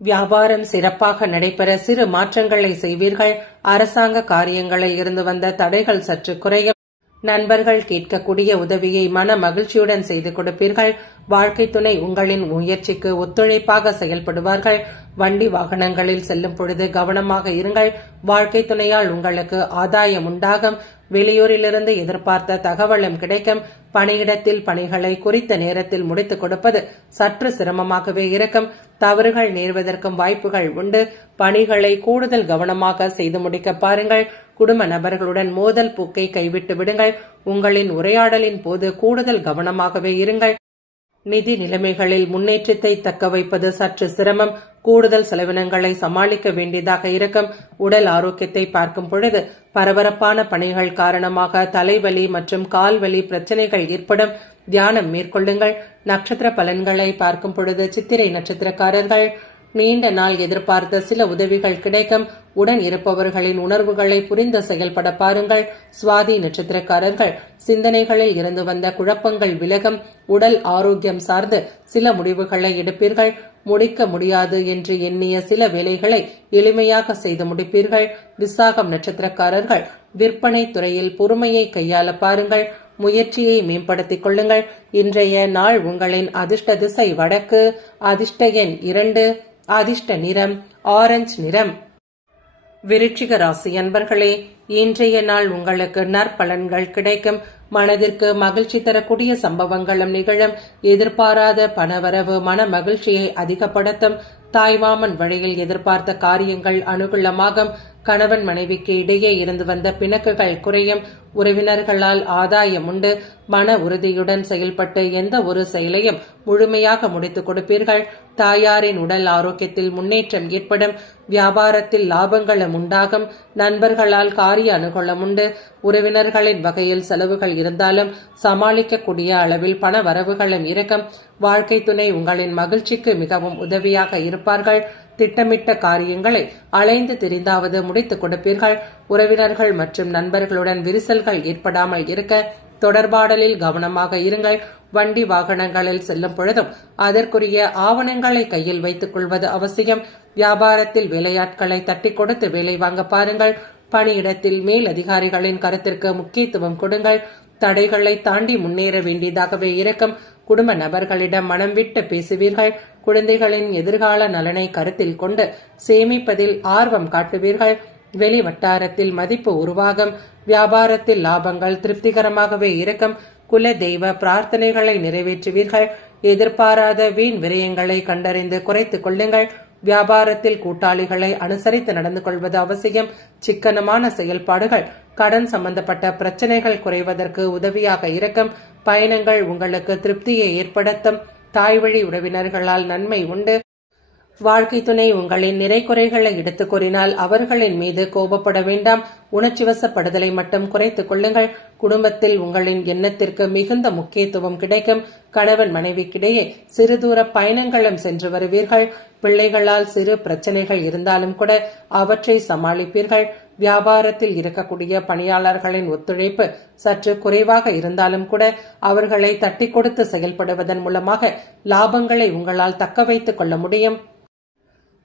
வியாபாரம் சிறப்பாக நடைபெற சிறு மாற்றங்களை செய்வீர்கள். அரசாங்க காரியங்களில் இருந்து வந்த தடைகள் சற்று குறையும். நண்பர்கள் கேட்கக்கூடிய உதவியை மன மகிழ்ச்சியுடன் செய்து கொடுப்பீர்கள். வாழ்க்கை துணை உங்களின் முயற்சிக்கு ஒத்துழைப்பாக செயல்படுவார்கள். வண்டி வாகனங்களில் செல்லும் பொழுது கவனமாக இருங்கள். வாழ்க்கை துணையால் உங்களுக்கு ஆதாயம் உண்டாகும். வெளியூரிலிருந்து எதிர்பார்த்த தகவலும் கிடைக்கும். பணியிடத்தில் பணிகளை குறித்த நேரத்தில் முடித்துக் கொடுப்பது சற்று சிரமமாகவே இருக்கும். தவறுகள் நேர்வதற்கும் வாய்ப்புகள் உண்டு. பணிகளை கூடுதல் கவனமாக செய்து முடிக்க பாருங்கள். குடும்ப நபர்களுடன் மோதல் போக்கை கைவிட்டு விடுங்கள். உங்களின் உரையாடலின் போது கூடுதல் கவனமாகவே இருங்கள். நிதி நிலைமைகளில் முன்னேற்றத்தை தக்க வைப்பது சற்று சிரமம். கூடுதல் செலவினங்களை சமாளிக்க வேண்டியதாக இருக்கும். உடல் ஆரோக்கியத்தை பார்க்கும் பொழுது பரபரப்பான பணிகள் காரணமாக தலைவலி மற்றும் கால்வலி பிரச்சனைகள் ஏற்படும். தியானம் மேற்கொள்ளுங்கள். நட்சத்திர பலன்களை பார்க்கும் பொழுது சித்திரை நட்சத்திரக்காரர்கள் நீண்ட நாள் எதிர்பார்த்த சில உதவிகள் கிடைக்கும். உடன் இருப்பவர்களின் உணர்வுகளை புரிந்து செயல்பட பாருங்கள். சுவாதி நட்சத்திரக்காரர்கள் சிந்தனைகளில் இருந்து வந்த குழப்பங்கள் விலகும். உடல் ஆரோக்கியம் சார்ந்து சில முடிவுகளை எடுப்பீர்கள். முடிக்க முடியாது என்று எண்ணிய சில வேலைகளை எளிமையாக செய்து முடிப்பீர்கள். விசாகம் நட்சத்திரக்காரர்கள் விற்பனை துறையில் பொறுமையை கையாள பாருங்கள். முயற்சியை மேம்படுத்திக் கொள்ளுங்கள். இன்றைய நாள் உங்களின் அதிர்ஷ்ட திசை வடக்கு, அதிர்ஷ்ட எண் 2, அதிர்ஷ்ட நிறம் ஆரஞ்சு நிறம். விருச்சிக ராசி அன்பர்களே, இன்றைய நாள் உங்களுக்கு நற்பலன்கள் கிடைக்கும். மனதிற்கு மகிழ்ச்சி தரக்கூடிய சம்பவங்களும் நிகழும். எதிர்பாராத பணவரவு மன மகிழ்ச்சியை அதிகப்படுத்தும். தாய்மாமன் வழியில் எதிர்பார்த்த காரியங்கள் அனுகூலமாகும். கணவன் மனைவிக்கு இடையே இருந்து வந்த பிணக்குகள் குறையும். உறவினர்களால் ஆதாயம் உண்டு. மன உறுதியுடன் செயல்பட்டு எந்த ஒரு செயலையும் முழுமையாக முடித்துக் கொடுப்பீர்கள். தாயாரின் உடல் ஆரோக்கியத்தில் முன்னேற்றம் ஏற்படும். வியாபாரத்தில் லாபங்களும் உண்டாகும். நண்பர்களால் காரிய அனுகூலம் உண்டு. உறவினர்களின் வகையில் செலவுகள் இருந்தாலும் சமாளிக்கக்கூடிய அளவில் பண வரவுகளும் இருக்கும். வாழ்க்கை துணை உங்களின் மகிழ்ச்சிக்கு மிகவும் உதவியாக இருப்பார்கள். திட்டமிட்ட காரியங்களை அலைந்து திரிந்தாவது முடித்துக் கொடுப்பீர்கள். உறவினர்கள் மற்றும் நண்பர்களுடன் விரிசல்கள் ஏற்படாமல் இருக்க தொடர்பாடலில் கவனமாக இருங்கள். வண்டி வாகனங்களில் செல்லும் பொழுதும் அதற்குரிய ஆவணங்களை கையில் வைத்துக் கொள்வது அவசியம். வியாபாரத்தில் வேலையாட்களை தட்டி கொடுத்து வேலை வாங்க பாருங்கள். பணியிடத்தில் மேல் அதிகாரிகளின் கருத்திற்கு முக்கியத்துவம் கொடுங்கள். தடைகளை தாண்டி முன்னேற வேண்டியதாகவே இருக்கும். குடும்ப நபர்களிடம் மனம் விட்டு பேசுவீர்கள். குழந்தைகளின் எதிர்கால நலனை கருத்தில் கொண்டு சேமிப்பதில் ஆர்வம் காட்டுவீர்கள். வெளி வட்டாரத்தில் மதிப்பு உருவாகும். வியாபாரத்தில் லாபங்கள் திருப்திகரமாகவே இருக்கும். குல தெய்வ பிரார்த்தனைகளை நிறைவேற்றுவீர்கள். எதிர்பாராத வீண் விரயங்களை கண்டறிந்து குறைத்துக் கொள்ளுங்கள். வியாபாரத்தில் கூட்டாளிகளை அனுசரித்து நடந்து கொள்வது அவசியம். சிக்கனமான செயல்பாடுகள் கடன் சம்பந்தப்பட்ட பிரச்சனைகள் குறைவதற்கு உதவியாக இருக்கும். பயணங்கள் உங்களுக்கு திருப்தியை ஏற்படுத்தும். தாய்வழி உறவினர்களால் நன்மை உண்டு. வாழ்க்கை துணை உங்களின் நிறை குறைகளை எடுத்துக் கூறினால் அவர்களின் மீது கோபப்பட வேண்டாம். உணர்ச்சி வசப்படுதலை மட்டும் குறைத்துக் கொள்ளுங்கள். குடும்பத்தில் உங்களின் எண்ணத்திற்கு மிகுந்த முக்கியத்துவம் கிடைக்கும். கணவன் மனைவிக்கிடையே சிறு தூர பயணங்களும் சென்று வருவீர்கள். பிள்ளைகளால் சிறு பிரச்சனைகள் இருந்தாலும் கூட அவற்றை சமாளிப்பீர்கள். வியாபாரத்தில் இருக்கக்கூடிய பணியாளர்களின் ஒத்துழைப்பு சற்று குறைவாக இருந்தாலும் கூட அவர்களை தட்டி கொடுத்து செயல்படுவதன் மூலமாக லாபங்களை உங்களால் தக்க வைத்துக் கொள்ள முடியும்.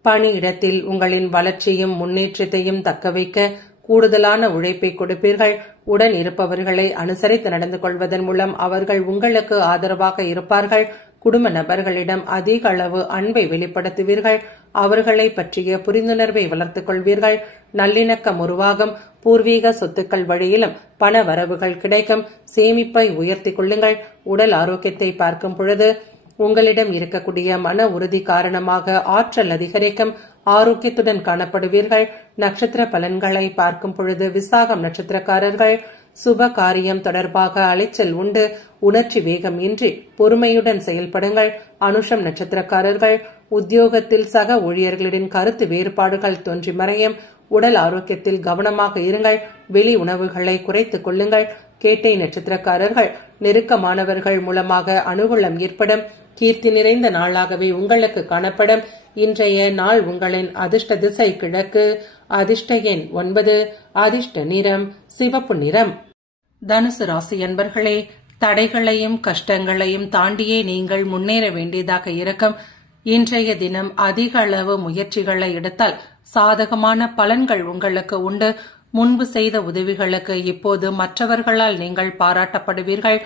பணியிடத்தில் உங்களின் வளர்ச்சியும் முன்னேற்றத்தையும் தக்க வைக்க கூடுதலான உழைப்பை கொடுப்பீர்கள். உடன் இருப்பவர்களை அனுசரித்து நடந்து கொள்வதன் மூலம் அவர்கள் உங்களுக்கு ஆதரவாக இருப்பார்கள். குடும்ப நபர்களிடம் அதிக அளவு அன்பை வெளிப்படுத்துவீர்கள். அவர்களை பற்றிய புரிந்துணர்வை வளர்த்துக் கொள்வீர்கள். நல்லிணக்கம் உருவாகும். பூர்வீக சொத்துக்கள் வழியிலும் பண வரவுகள் கிடைக்கும். சேமிப்பை உயர்த்திக் கொள்ளுங்கள். உடல் ஆரோக்கியத்தை பார்க்கும் பொழுது உங்களிடம் இருக்கக்கூடிய மன உறுதி காரணமாக ஆற்றல் அதிகரிக்கும். ஆரோக்கியத்துடன் காணப்படுவீர்கள். நட்சத்திர பலன்களை பார்க்கும் பொழுது விசாகம் நட்சத்திரக்காரர்கள் சுப காரியம் தொடர்பாக அலைச்சல் உண்டு. உணர்ச்சி வேகம் இன்றி பொறுமையுடன் செயல்படுங்கள். அனுஷம் நட்சத்திரக்காரர்கள் உத்தியோகத்தில் சக ஊழியர்களின் கருத்து வேறுபாடுகள் தோன்றி மறையும். உடல் ஆரோக்கியத்தில் கவனமாக இருங்கள். வெளி உணவுகளை குறைத்துக் கொள்ளுங்கள். கேட்டை நட்சத்திரக்காரர்கள் நெருக்கமானவர்கள் மூலமாக அனுகூலம் ஏற்படும். கீர்த்தி நிறைந்த நாளாகவே உங்களுக்கு காணப்படும். இன்றைய நாள் உங்களின் அதிர்ஷ்ட திசை கிழக்கு, அதிர்ஷ்ட எண் 9, அதிர்ஷ்ட நிறம் சிவப்பு நிறம். தனுசு ராசி அன்பர்களே, தடைகளையும் கஷ்டங்களையும் தாண்டியே நீங்கள் முன்னேற வேண்டியதாக இருக்கும். இன்றைய தினம் அதிக அளவு முயற்சிகளை எடுத்தால் சாதகமான பலன்கள் உங்களுக்கு உண்டு. முன்பு செய்த உதவிகளுக்கு இப்போது மற்றவர்களால் நீங்கள் பாராட்டப்படுவீர்கள்.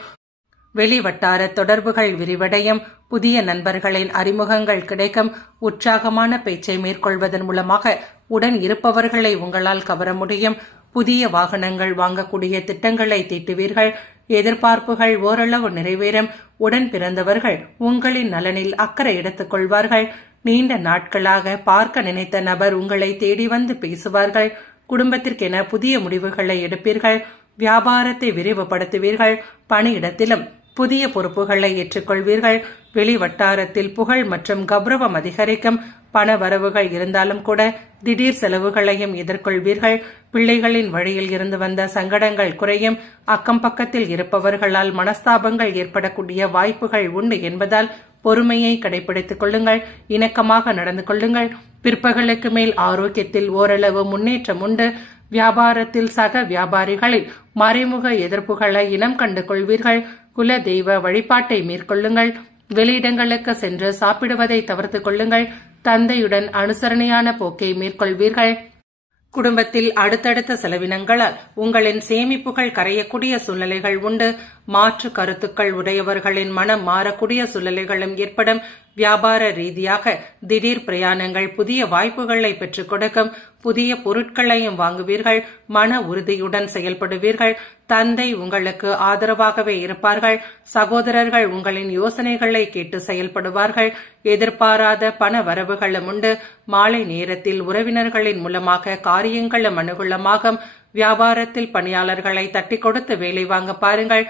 வெளிவட்டார தொடர்புகள் விரிவடையும். புதிய நண்பர்களின் அறிமுகங்கள் கிடைக்கும். உற்சாகமான பேச்சை மேற்கொள்வதன் மூலமாக உடன் இருப்பவர்களை உங்களால் கவர முடியும். புதிய வாகனங்கள் வாங்கக்கூடிய திட்டங்களை தீட்டுவீர்கள். எதிர்பார்ப்புகள் ஓரளவு நிறைவேறும். உடன் பிறந்தவர்கள் உங்களின் நலனில் அக்கறை எடுத்துக் கொள்வார்கள். நீண்ட நாட்களாக பார்க்க நினைத்த நபர் உங்களை தேடி வந்து பேசுவார்கள். குடும்பத்திற்கென புதிய முடிவுகளை எடுப்பீர்கள். வியாபாரத்தை விரிவுபடுத்துவீர்கள். பணியிடத்திலும் புதிய பொறுப்புகளை ஏற்றுக்கொள்வீர்கள். வெளி வட்டாரத்தில் புகழ் மற்றும் கௌரவம் அதிகரிக்கும். பண வரவுகள் இருந்தாலும் கூட திடீர் செலவுகளையும் எதிர்கொள்வீர்கள். பிள்ளைகளின் வழியில் இருந்து வந்த சங்கடங்கள் குறையும். அக்கம் பக்கத்தில் இருப்பவர்களால் மனஸ்தாபங்கள் ஏற்படக்கூடிய வாய்ப்புகள் உண்டு என்பதால் பொறுமையை கடைபிடித்துக் கொள்ளுங்கள். இணக்கமாக நடந்து கொள்ளுங்கள். பிற்பகலுக்கு மேல் ஆரோக்கியத்தில் ஓரளவு முன்னேற்றம் உண்டு. வியாபாரத்தில் சக வியாபாரிகளில் மறைமுக எதிர்ப்புகளை இனம் கண்டு கொள்வீர்கள். குல தெய்வ வழிபாட்டை மேற்கொள்ளுங்கள். வெளியிடங்களுக்கு சென்று சாப்பிடுவதை தவிர்த்துக் கொள்ளுங்கள். தந்தையுடன் அனுசரணையான போக்கை மேற்கொள்வீர்கள். குடும்பத்தில் அடுத்தடுத்த செலவினங்களால் உங்களின் சேமிப்புகள் கரையக்கூடிய சூழ்நிலைகள் உண்டு. மாற்று கருத்துக்கள் உடையவர்களின் மனம் மாறக்கூடிய சூழ்நிலைகளும் ஏற்படும். வியாபார ரீதியாக திடீர் பிரயாணங்கள் புதிய வாய்ப்புகளை பெற்றுக் கொடுக்கும். புதிய பொருட்களையும் வாங்குவீர்கள். மன உறுதியுடன் செயல்படுவீர்கள். தந்தை உங்களுக்கு ஆதரவாகவே இருப்பார்கள். சகோதரர்கள் உங்களின் யோசனைகளை கேட்டு செயல்படுவார்கள். எதிர்பாராத பண வரவுகளும் உண்டு. மாலை நேரத்தில் உறவினர்களின் மூலமாக காரியங்களும் அனுகூலமாகும். வியாபாரத்தில் பணியாளர்களை தட்டி கொடுத்து வேலை வாங்க பாருங்கள்.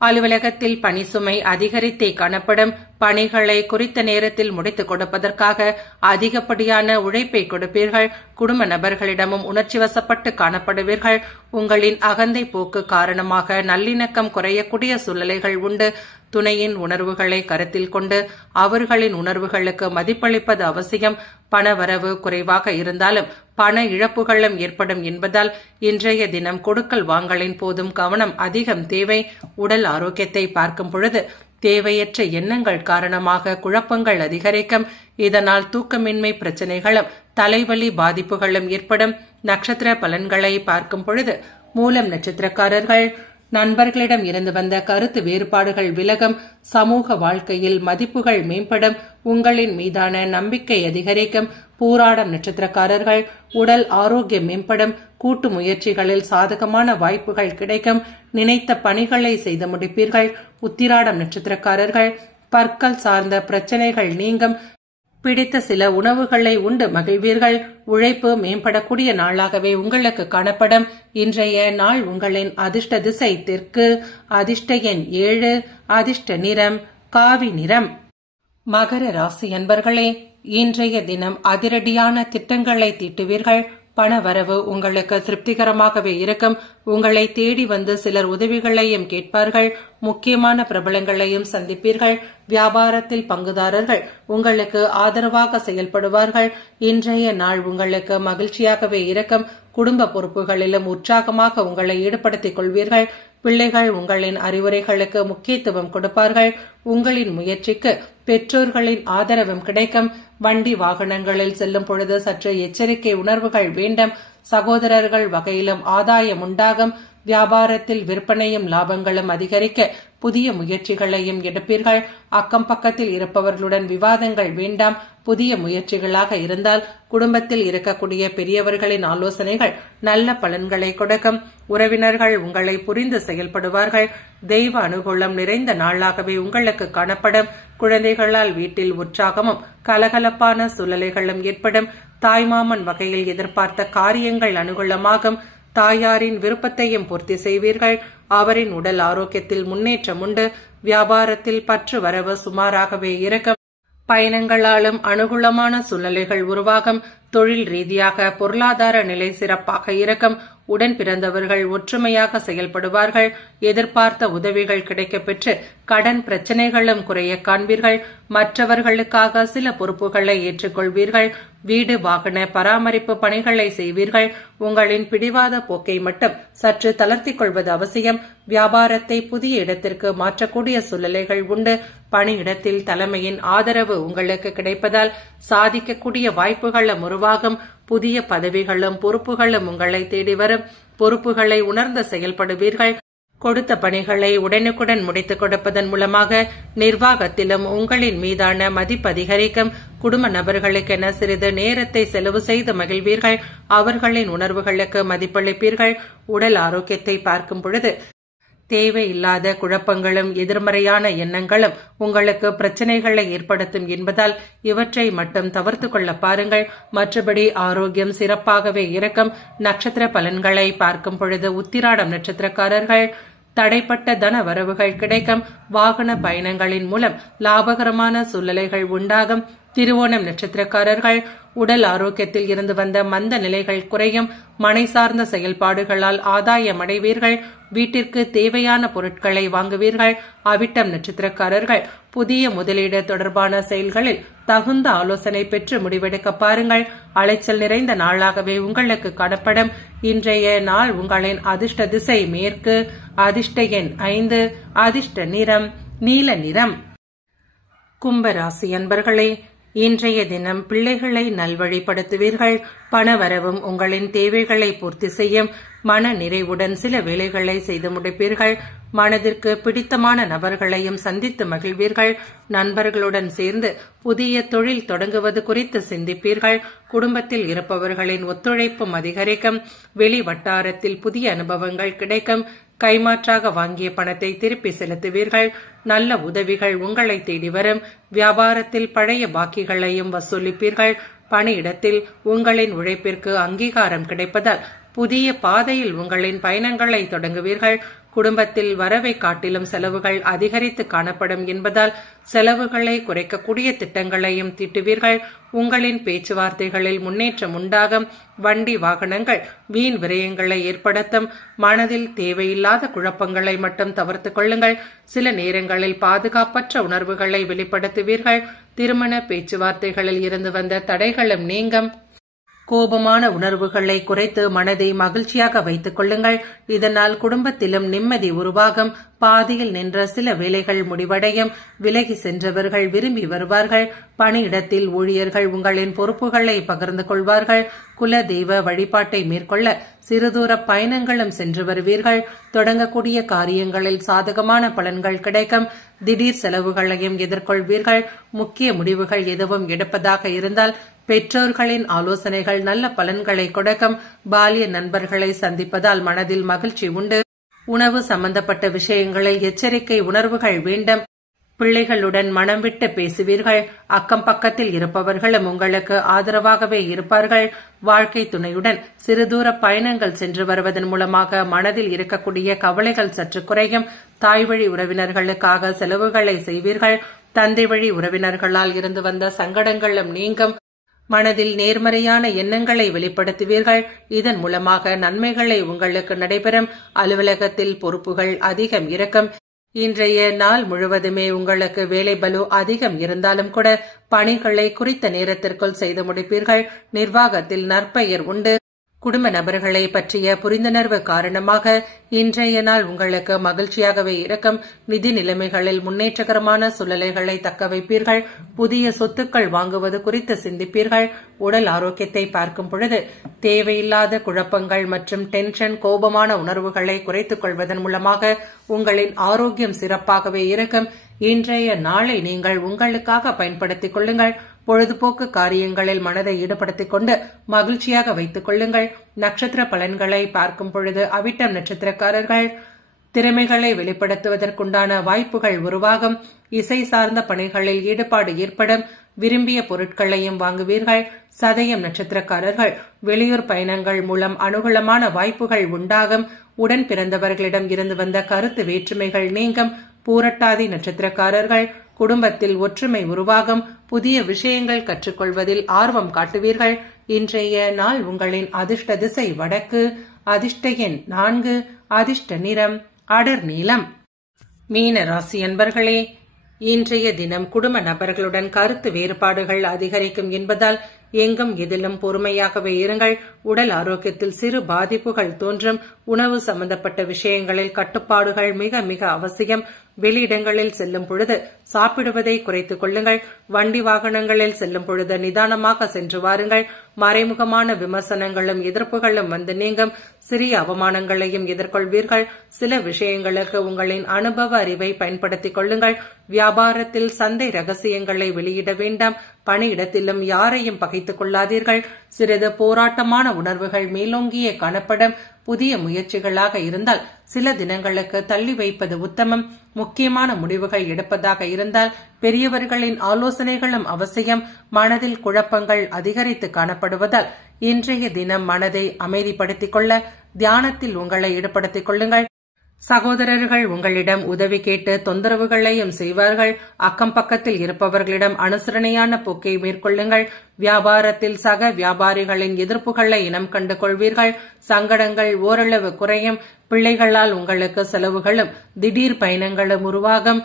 அலுவலகத்தில் பணி சுமை அதிகரித்தே காணப்படும். பணிகளை குறித்த நேரத்தில் முடித்துக் கொடுப்பதற்காக அதிகப்படியான உழைப்பை கொடுப்பீர்கள். குடும்ப நபர்களிடமும் உணர்ச்சி வசப்பட்டு காணப்படுவீர்கள். உங்களின் அகந்தை போக்கு காரணமாக நல்லிணக்கம் குறையக்கூடிய சூழ்நிலைகள் உண்டு. துணையின் உணர்வுகளை கருத்தில் கொண்டு அவர்களின் உணர்வுகளுக்கு மதிப்பளிப்பது அவசியம். பணவரவு குறைவாக இருந்தாலும் பண இழப்புகளும் ஏற்படும் என்பதால் இன்றைய தினம் கொடுக்கல் வாங்கலின் போதும் கவனம் அதிகம் தேவை. உடல் ஆரோக்கியத்தை பார்க்கும் பொழுது தேவையற்ற எண்ணங்கள் காரணமாக குழப்பங்கள் அதிகரிக்கும். இதனால் தூக்கமின்மை பிரச்சனைகளும் தலைவலி பாதிப்புகளும் ஏற்படும். நட்சத்திர பலன்களை பார்க்கும் பொழுது மூலம் நட்சத்திரக்காரர்கள் நண்பர்களிடம் இருந்து வந்த கருத்து வேறுபாடுகள் விலகும். சமூக வாழ்க்கையில் மதிப்புகள் மேம்படும். உங்களின் மீதான நம்பிக்கை அதிகரிக்கும். பூராடம் நட்சத்திரக்காரர்கள் உடல் ஆரோக்கியம் மேம்படும். கூட்டு முயற்சிகளில் சாதகமான வாய்ப்புகள் கிடைக்கும். நினைத்த பணிகளை செய்து முடிப்பீர்கள். உத்திராடம் நட்சத்திரக்காரர்கள் பற்கள் சார்ந்த பிரச்சனைகள் நீங்கும். பிடித்த சில உணவுகளை உண்டு மகிழ்வீர்கள். உழைப்பு மேம்படக்கூடிய நாளாகவே உங்களுக்கு காணப்படும். இன்றைய நாள் உங்களின் அதிர்ஷ்ட திசை தெற்கு. அதிர்ஷ்ட எண் 7. அதிர்ஷ்ட நிறம் காவி நிறம். மகர ராசி அன்பர்களே, இன்றைய தினம் அதிரடியான திட்டங்களை தீட்டுவீர்கள். பணவரவு உங்களுக்கு திருப்திகரமாகவே இருக்கும். உங்களை தேடி வந்து சிலர் உதவிகளையும் கேட்பார்கள். முக்கியமான பிரபலங்களையும் சந்திப்பீர்கள். வியாபாரத்தில் பங்குதாரர்கள் உங்களுக்கு ஆதரவாக செயல்படுவார்கள். இன்றைய நாள் உங்களுக்கு மகிழ்ச்சியாகவே இருக்கும். குடும்ப பொறுப்புகளிலும் உற்சாகமாக உங்களை ஈடுபடுத்திக் கொள்வீர்கள். பிள்ளைகள் உங்களின் அறிவுரைகளுக்கு முக்கியத்துவம் கொடுப்பார்கள். உங்களின் முயற்சிக்கு பெற்றோர்களின் ஆதரவும் கிடைக்கும். வண்டி வாகனங்களில் செல்லும் பொழுது சற்று எச்சரிக்கை உணர்வுகள் வேண்டும். சகோதரர்கள் வகையிலும் ஆதாயம் உண்டாகும். வியாபாரத்தில் விற்பனையும் லாபங்களும் அதிகரிக்க புதிய முயற்சிகளையும் எடுப்பீர்கள். அக்கம் பக்கத்தில் இருப்பவர்களுடன் விவாதங்கள் வேண்டாம். புதிய முயற்சிகளாக இருந்தால் குடும்பத்தில் இருக்கக்கூடிய பெரியவர்களின் ஆலோசனைகள் நல்ல பலன்களை கொடுக்கும். உறவினர்கள் உங்களை புரிந்து செயல்படுவார்கள். தெய்வ அனுகூலம் நிறைந்த நாளாகவே உங்களுக்கு காணப்படும். குழந்தைகளால் வீட்டில் உற்சாகமும் கலகலப்பான சூழ்நிலைகளும் ஏற்படும். தாய்மாமன் வகையில் எதிர்பார்த்த காரியங்கள் அனுகூலமாகும். தாயாரின் விருப்பத்தையும் பூர்த்தி செய்வீர்கள். அவரின் உடல் ஆரோக்கியத்தில் முன்னேற்றம் உண்டு. வியாபாரத்தில் பற்று வரவு சுமாராகவே இருக்கும். பயணங்களாலும் அனுகூலமான சூழ்நிலைகள் உருவாகும். தொழில் ரீதியாக பொருளாதார நிலை சிறப்பாக இருக்கும். உடன் பிறந்தவர்கள் ஒற்றுமையாக செயல்படுவார்கள். எதிர்பார்த்த உதவிகள் கிடைக்கப்பெற்று கடன் பிரச்சனைகளும் குறைய காண்பீர்கள். மற்றவர்களுக்காக சில பொறுப்புகளை ஏற்றுக்கொள்வீர்கள். வீடு வாகன பராமரிப்பு பணிகளை செய்வீர்கள். உங்களின் பிடிவாத போக்கை மட்டும் சற்று தளர்த்திக் கொள்வது அவசியம். வியாபாரத்தை புதிய இடத்திற்கு மாற்றக்கூடிய சூழ்நிலைகள் உண்டு. பணியிடத்தில் தலைமையின் ஆதரவு உங்களுக்கு கிடைப்பதால் சாதிக்கக்கூடிய வாய்ப்புகளும் உருவாகும். புதிய பதவிகளும் பொறுப்புகளும் உங்களை தேடி வரும். பொறுப்புகளை உணர்ந்து செயல்படுவீர்கள். கொடுத்த பணிகளை உடனுக்குடன் முடித்துக் கொடுப்பதன் மூலமாக நிர்வாகத்திலும் உங்களின் மீதான மதிப்பு அதிகரிக்கும். குடும்ப நபர்களுக்கென சிறிது நேரத்தை செலவு செய்து மகிழ்வீர்கள். அவர்களின் உணர்வுகளுக்கு மதிப்பளிப்பீர்கள். உடல் ஆரோக்கியத்தை பார்க்கும் பொழுது தேவையில்லாத குழப்பங்களும் எதிர்மறையான எண்ணங்களும் உங்களுக்கு பிரச்சனைகளை ஏற்படுத்தும் என்பதால் இவற்றை மட்டும் தவிர்த்து கொள்ள பாருங்கள். மற்றபடி ஆரோக்கியம் சிறப்பாகவே இருக்கும். நட்சத்திர பலன்களை பார்க்கும் பொழுது உத்திராடம் நட்சத்திரக்காரர்கள் தடைப்பட்ட தன வரவுகள் கிடைக்கும். வாகன பயணங்களின் மூலம் லாபகரமான சூழ்நிலைகள் உண்டாகும். திருவோணம் நட்சத்திரக்காரர்கள் உடல் ஆரோக்கியத்தில் இருந்து வந்த மந்த நிலைகள் குறையும். மனை சார்ந்த செயல்பாடுகளால் ஆதாயம் அடைவீர்கள். வீட்டிற்கு தேவையான பொருட்களை வாங்குவீர்கள். அவிட்டம் நட்சத்திரக்காரர்கள் புதிய முதலீடு தொடர்பான செயல்களில் தகுந்த ஆலோசனை பெற்று முடிவெடுக்க பாருங்கள். அலைச்சல் நிறைந்த நாளாகவே உங்களுக்கு காணப்படும். இன்றைய நாள் உங்களின் அதிர்ஷ்ட திசை மேற்கு. அதிர்ஷ்ட எண் 5. அதிர்ஷ்ட நிறம் நீல நிறம். கும்பராசி அன்பர்களே, இன்றைய தினம் பிள்ளைகளை நல்வழிப்படுத்துவீர்கள். பணவரவும் உங்களின் தேவைகளை பூர்த்தி செய்யும். மன நிறைவுடன் சில வேலைகளை செய்து முடிப்பீர்கள். மனதிற்கு பிடித்தமான நபர்களையும் சந்தித்து மகிழ்வீர்கள். நண்பர்களுடன் சேர்ந்து புதிய தொழில் தொடங்குவது குறித்து சிந்திப்பீர்கள். குடும்பத்தில் இருப்பவர்களின் ஒத்துழைப்பும் அதிகரிக்கும். வெளி வட்டாரத்தில் புதிய அனுபவங்கள் கிடைக்கும். கைமாற்றாக வாங்கிய பணத்தை திருப்பி செலுத்துவீர்கள். நல்ல உதவிகள் உங்களை தேடி வரும். வியாபாரத்தில் பழைய பாக்கிகளையும் வசூலிப்பீர்கள். பணியிடத்தில் உங்களின் உழைப்பிற்கு அங்கீகாரம் கிடைப்பதால் புதிய பாதையில் உங்களின் பயணங்களை தொடங்குவீர்கள். குடும்பத்தில் வரவை காட்டிலும் செலவுகள் அதிகரித்து காணப்படும் என்பதால் செலவுகளை குறைக்கக்கூடிய திட்டங்களையும் தீட்டுவீர்கள். உங்களின் பேச்சுவார்த்தைகளில் முன்னேற்றம் உண்டாகும். வண்டி வாகனங்கள் வீண் விரயங்களை ஏற்படுத்தும். மனதில் தேவையில்லாத குழப்பங்களை மட்டும் தவிர்த்துக் கொள்ளுங்கள். சில நேரங்களில் பாதுகாப்பற்ற உணர்வுகளை வெளிப்படுத்துவீர்கள். திருமண பேச்சுவார்த்தைகளில் இருந்து வந்த தடைகளும் நீங்கும். கோபமான உணர்வுகளை குறைத்து மனதை மகிழ்ச்சியாக வைத்துக் கொள்ளுங்கள். இதனால் குடும்பத்திலும் நிம்மதி உருவாகும். பாதியில் நின்ற சில வேலைகள் முடிவடையும். விலகி சென்றவர்கள் விரும்பி வருவார்கள். பணியிடத்தில் ஊழியர்கள் உங்களின் பொறுப்புகளை பகிர்ந்து கொள்வார்கள். குல தெய்வ வழிபாட்டை மேற்கொள்ள சிறுதூர பயணங்களும் சென்று வருவீர்கள். தொடங்கக்கூடிய காரியங்களில் சாதகமான பலன்கள் கிடைக்கும். திடீர் செலவுகளையும் எதிர்கொள்வீர்கள். முக்கிய முடிவுகள் எதுவும் எடுப்பதாக இருந்தால் பெற்றோர்களின் ஆலோசனைகள் நல்ல பலன்களை கொடுக்கும். பாலிய நண்பர்களை சந்திப்பதால் மனதில் மகிழ்ச்சி உண்டு. உணவு சம்பந்தப்பட்ட விஷயங்களில் எச்சரிக்கை உணர்வுகள் வேண்டும். பிள்ளைகளுடன் மனம் விட்டு பேசுவீர்கள். அக்கம் பக்கத்தில் இருப்பவர்களும் உங்களுக்கு ஆதரவாகவே இருப்பார்கள். வாழ்க்கை துணையுடன் சிறுதூர பயணங்கள் சென்று வருவதன் மூலமாக மனதில் இருக்கக்கூடிய கவலைகள் சற்று குறையும். தாய் வழி உறவினர்களுக்காக செலவுகளை செய்வீர்கள். தந்தை வழி உறவினர்களால் இருந்து வந்த சங்கடங்களும் நீங்கும். மனதில் நேர்மறையான எண்ணங்களை வெளிப்படுத்துவீர்கள். இதன் மூலமாக நன்மைகளை உங்களுக்கு நடைபெறும். அலுவலகத்தில் பொறுப்புகள் அதிகம் இருக்கும். இன்றைய நாள் முழுவதுமே உங்களுக்கு வேலை பளு அதிகம் இருந்தாலும் கூட பணிகளை குறித்த நேரத்திற்குள் செய்து முடிப்பீர்கள். நிர்வாகத்தில் நற்பெயர் உண்டு. குடும்ப நபர்களை பற்றிய புரிந்துணர்வு காரணமாக இன்றைய நாள் உங்களுக்கு மகிழ்ச்சியாகவே இருக்கும். நிதி நிலைமைகளில் முன்னேற்றகரமான சூழ்நிலைகளை தக்க வைப்பீர்கள். புதிய சொத்துக்கள் வாங்குவது குறித்து சிந்திப்பீர்கள். உடல் ஆரோக்கியத்தை பார்க்கும் பொழுது தேவையில்லாத குழப்பங்கள் மற்றும் டென்ஷன், கோபமான உணர்வுகளை குறைத்துக் கொள்வதன் மூலமாக உங்களின் ஆரோக்கியம் சிறப்பாகவே இருக்கும். இன்றைய நாளை நீங்கள் உங்களுக்காக பயன்படுத்திக் கொள்ளுங்கள். பொழுதுபோக்கு காரியங்களில் மனதை ஈடுபடுத்திக் கொண்டு மகிழ்ச்சியாக வைத்துக் கொள்ளுங்கள். நட்சத்திர பலன்களை பார்க்கும் பொழுது அவிட்டம் நட்சத்திரக்காரர்கள் திறமைகளை வெளிப்படுத்துவதற்குண்டான வாய்ப்புகள் உருவாகும். இசை சார்ந்த பணிகளில் ஈடுபாடு ஏற்படும். விரும்பிய பொருட்களையும் வாங்குவீர்கள். சதயம் நட்சத்திரக்காரர்கள் வெளியூர் பயணங்கள் மூலம் அனுகூலமான வாய்ப்புகள் உண்டாகும். உடன் பிறந்தவர்களிடம் இருந்து வந்த கருத்து வேற்றுமைகள் நீங்கும். பூரட்டாதி நட்சத்திரக்காரர்கள் குடும்பத்தில் ஒற்றுமை உருவாகும். புதிய விஷயங்கள் கற்றுக்கொள்வதில் ஆர்வம் காட்டுவீர்கள். இன்றைய நாள் உங்களின் அதிர்ஷ்ட திசை வடக்கு. அதிர்ஷ்ட எண் 4. அதிர்ஷ்ட நிறம் அடர் நீலம். மீன ராசி அன்பர்களே, இன்றைய தினம் குடும்ப நபர்களுடன் கருத்து வேறுபாடுகள் அதிகரிக்கும் என்பதால் எங்கும் எதிலும் பொறுமையாகவே இருங்கள். உடல் ஆரோக்கியத்தில் சிறு பாதிப்புகள் தோன்றும். உணவு சம்பந்தப்பட்ட விஷயங்களில் கட்டுப்பாடுகள் மிக மிக அவசியம். வெளியிடங்களில் செல்லும் பொழுது சாப்பிடுவதை குறைத்துக் கொள்ளுங்கள். வண்டி வாகனங்களில் செல்லும் பொழுது நிதானமாக சென்று வாருங்கள். மறைமுகமான விமர்சனங்களும் எதிர்ப்புகளும் வந்து நீங்கும். சிறிய அவமானங்களையும் எதிர்கொள்வீர்கள். சில விஷயங்களுக்கு உங்களின் அனுபவ அறிவை பயன்படுத்திக் கொள்ளுங்கள். வியாபாரத்தில் சந்தை ரகசியங்களை வெளியிட வேண்டாம். பணியிடத்திலும் யாரையும் பகைத்துக் கொள்ளாதீர்கள். சிறிது போராட்டமான உணர்வுகள் மேலோங்கியே காணப்படும். புதிய முயற்சிகளாக இருந்தால் சில தினங்களுக்கு தள்ளி வைப்பது உத்தமம். முக்கியமான முடிவுகள் எடுப்பதாக இருந்தால் பெரியவர்களின் ஆலோசனைகளும் அவசியம். மனதில் குழப்பங்கள் அதிகரித்து காணப்படுவதால் இன்றைய தினம் மனதை அமைதிப்படுத்திக் கொள்ள தியானத்தில் உங்களை ஈடுபடுத்திக் கொள்ளுங்கள். சகோதரர்கள் உங்களிடம் உதவி கேட்டு தொந்தரவுகளையும் செய்வார்கள். அக்கம் பக்கத்தில் இருப்பவர்களிடம் அனுசரணையான போக்கை மேற்கொள்ளுங்கள். வியாபாரத்தில் சக வியாபாரிகளின் எதிர்ப்புகளை இனம் கண்டு கொள்வீர்கள். சங்கடங்கள் ஓரளவு குறையும். பிள்ளைகளால் உங்களுக்கு செலவுகளும் திடீர் பயணங்களும் உருவாகும்.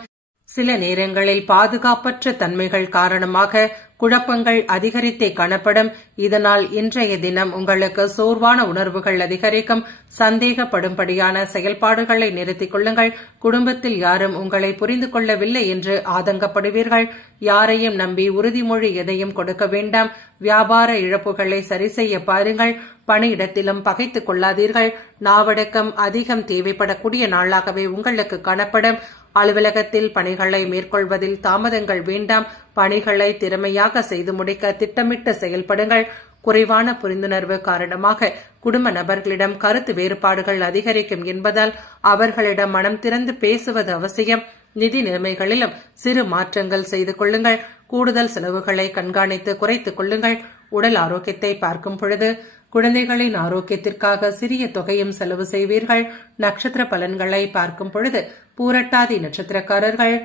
சில நேரங்களில் பாதுகாப்பற்ற தன்மைகள் காரணமாக குழப்பங்கள் அதிகரித்தே காணப்படும். இதனால் இன்றைய தினம் உங்களுக்கு சோர்வான உணர்வுகள் அதிகரிக்கும். சந்தேகப்படும்படியான செயல்பாடுகளை நிறுத்திக் கொள்ளுங்கள். குடும்பத்தில் யாரும் உங்களை புரிந்து கொள்ளவில்லை என்று ஆதங்கப்படுவீர்கள். யாரையும் நம்பி உறுதிமொழி எதையும் கொடுக்க வேண்டாம். வியாபார இழப்புகளை சரி செய்ய பாருங்கள். பணியிடத்திலும் பகைத்துக் கொள்ளாதீர்கள். நாவடக்கம் அதிகம் தேவைப்படக்கூடிய நாளாகவே உங்களுக்கு காணப்படும். அலுவலகத்தில் பணிகளை மேற்கொள்வதில் தாமதங்கள் வேண்டாம். பணிகளை திறமையாக செய்து முடிக்க திட்டமிட்டு செயல்படுங்கள். குறைவான புரிந்துணர்வு காரணமாக குடும்ப நபர்களிடம் கருத்து வேறுபாடுகள் அதிகரிக்கும் என்பதால் அவர்களிடம் மனம் திறந்து பேசுவது அவசியம். நிதி நிலைமைகளிலும் சிறு மாற்றங்கள் செய்து கொள்ளுங்கள். கூடுதல் செலவுகளை கண்காணித்து குறைத்துக் கொள்ளுங்கள். உடல் ஆரோக்கியத்தை பார்க்கும் பொழுது குழந்தைகளின் ஆரோக்கியத்திற்காக சிறிய தொகையும் செலவு செய்வீர்கள். நட்சத்திர பலன்களை பார்க்கும் பொழுது பூரட்டாதி நட்சத்திரக்காரர்கள்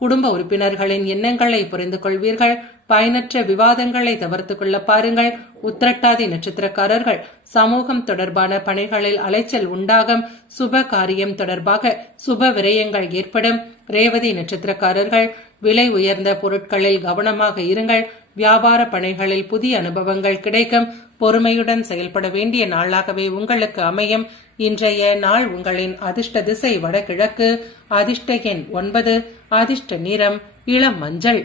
குடும்ப உறுப்பினர்களின் எண்ணங்களை புரிந்து கொள்வீர்கள். பயனற்ற விவாதங்களை தவிர்த்துக் கொள்ள பாருங்கள். உத்திரட்டாதி நட்சத்திரக்காரர்கள் சமூகம் தொடர்பான பணிகளில் அலைச்சல் உண்டாகும். சுப காரியம் தொடர்பாக சுப விரயங்கள் ஏற்படும். ரேவதி நட்சத்திரக்காரர்கள் விலை உயர்ந்த பொருட்களில் கவனமாக இருங்கள். வியாபார பணிகளில் புதிய அனுபவங்கள் கிடைக்கும். பொறுமையுடன் செயல்பட வேண்டிய நாளாகவே உங்களுக்கு அமையும். இன்றைய நாள் உங்களின் அதிர்ஷ்ட திசை வடகிழக்கு. அதிர்ஷ்ட எண் 9. அதிர்ஷ்ட நிறம் இளம் மஞ்சள்.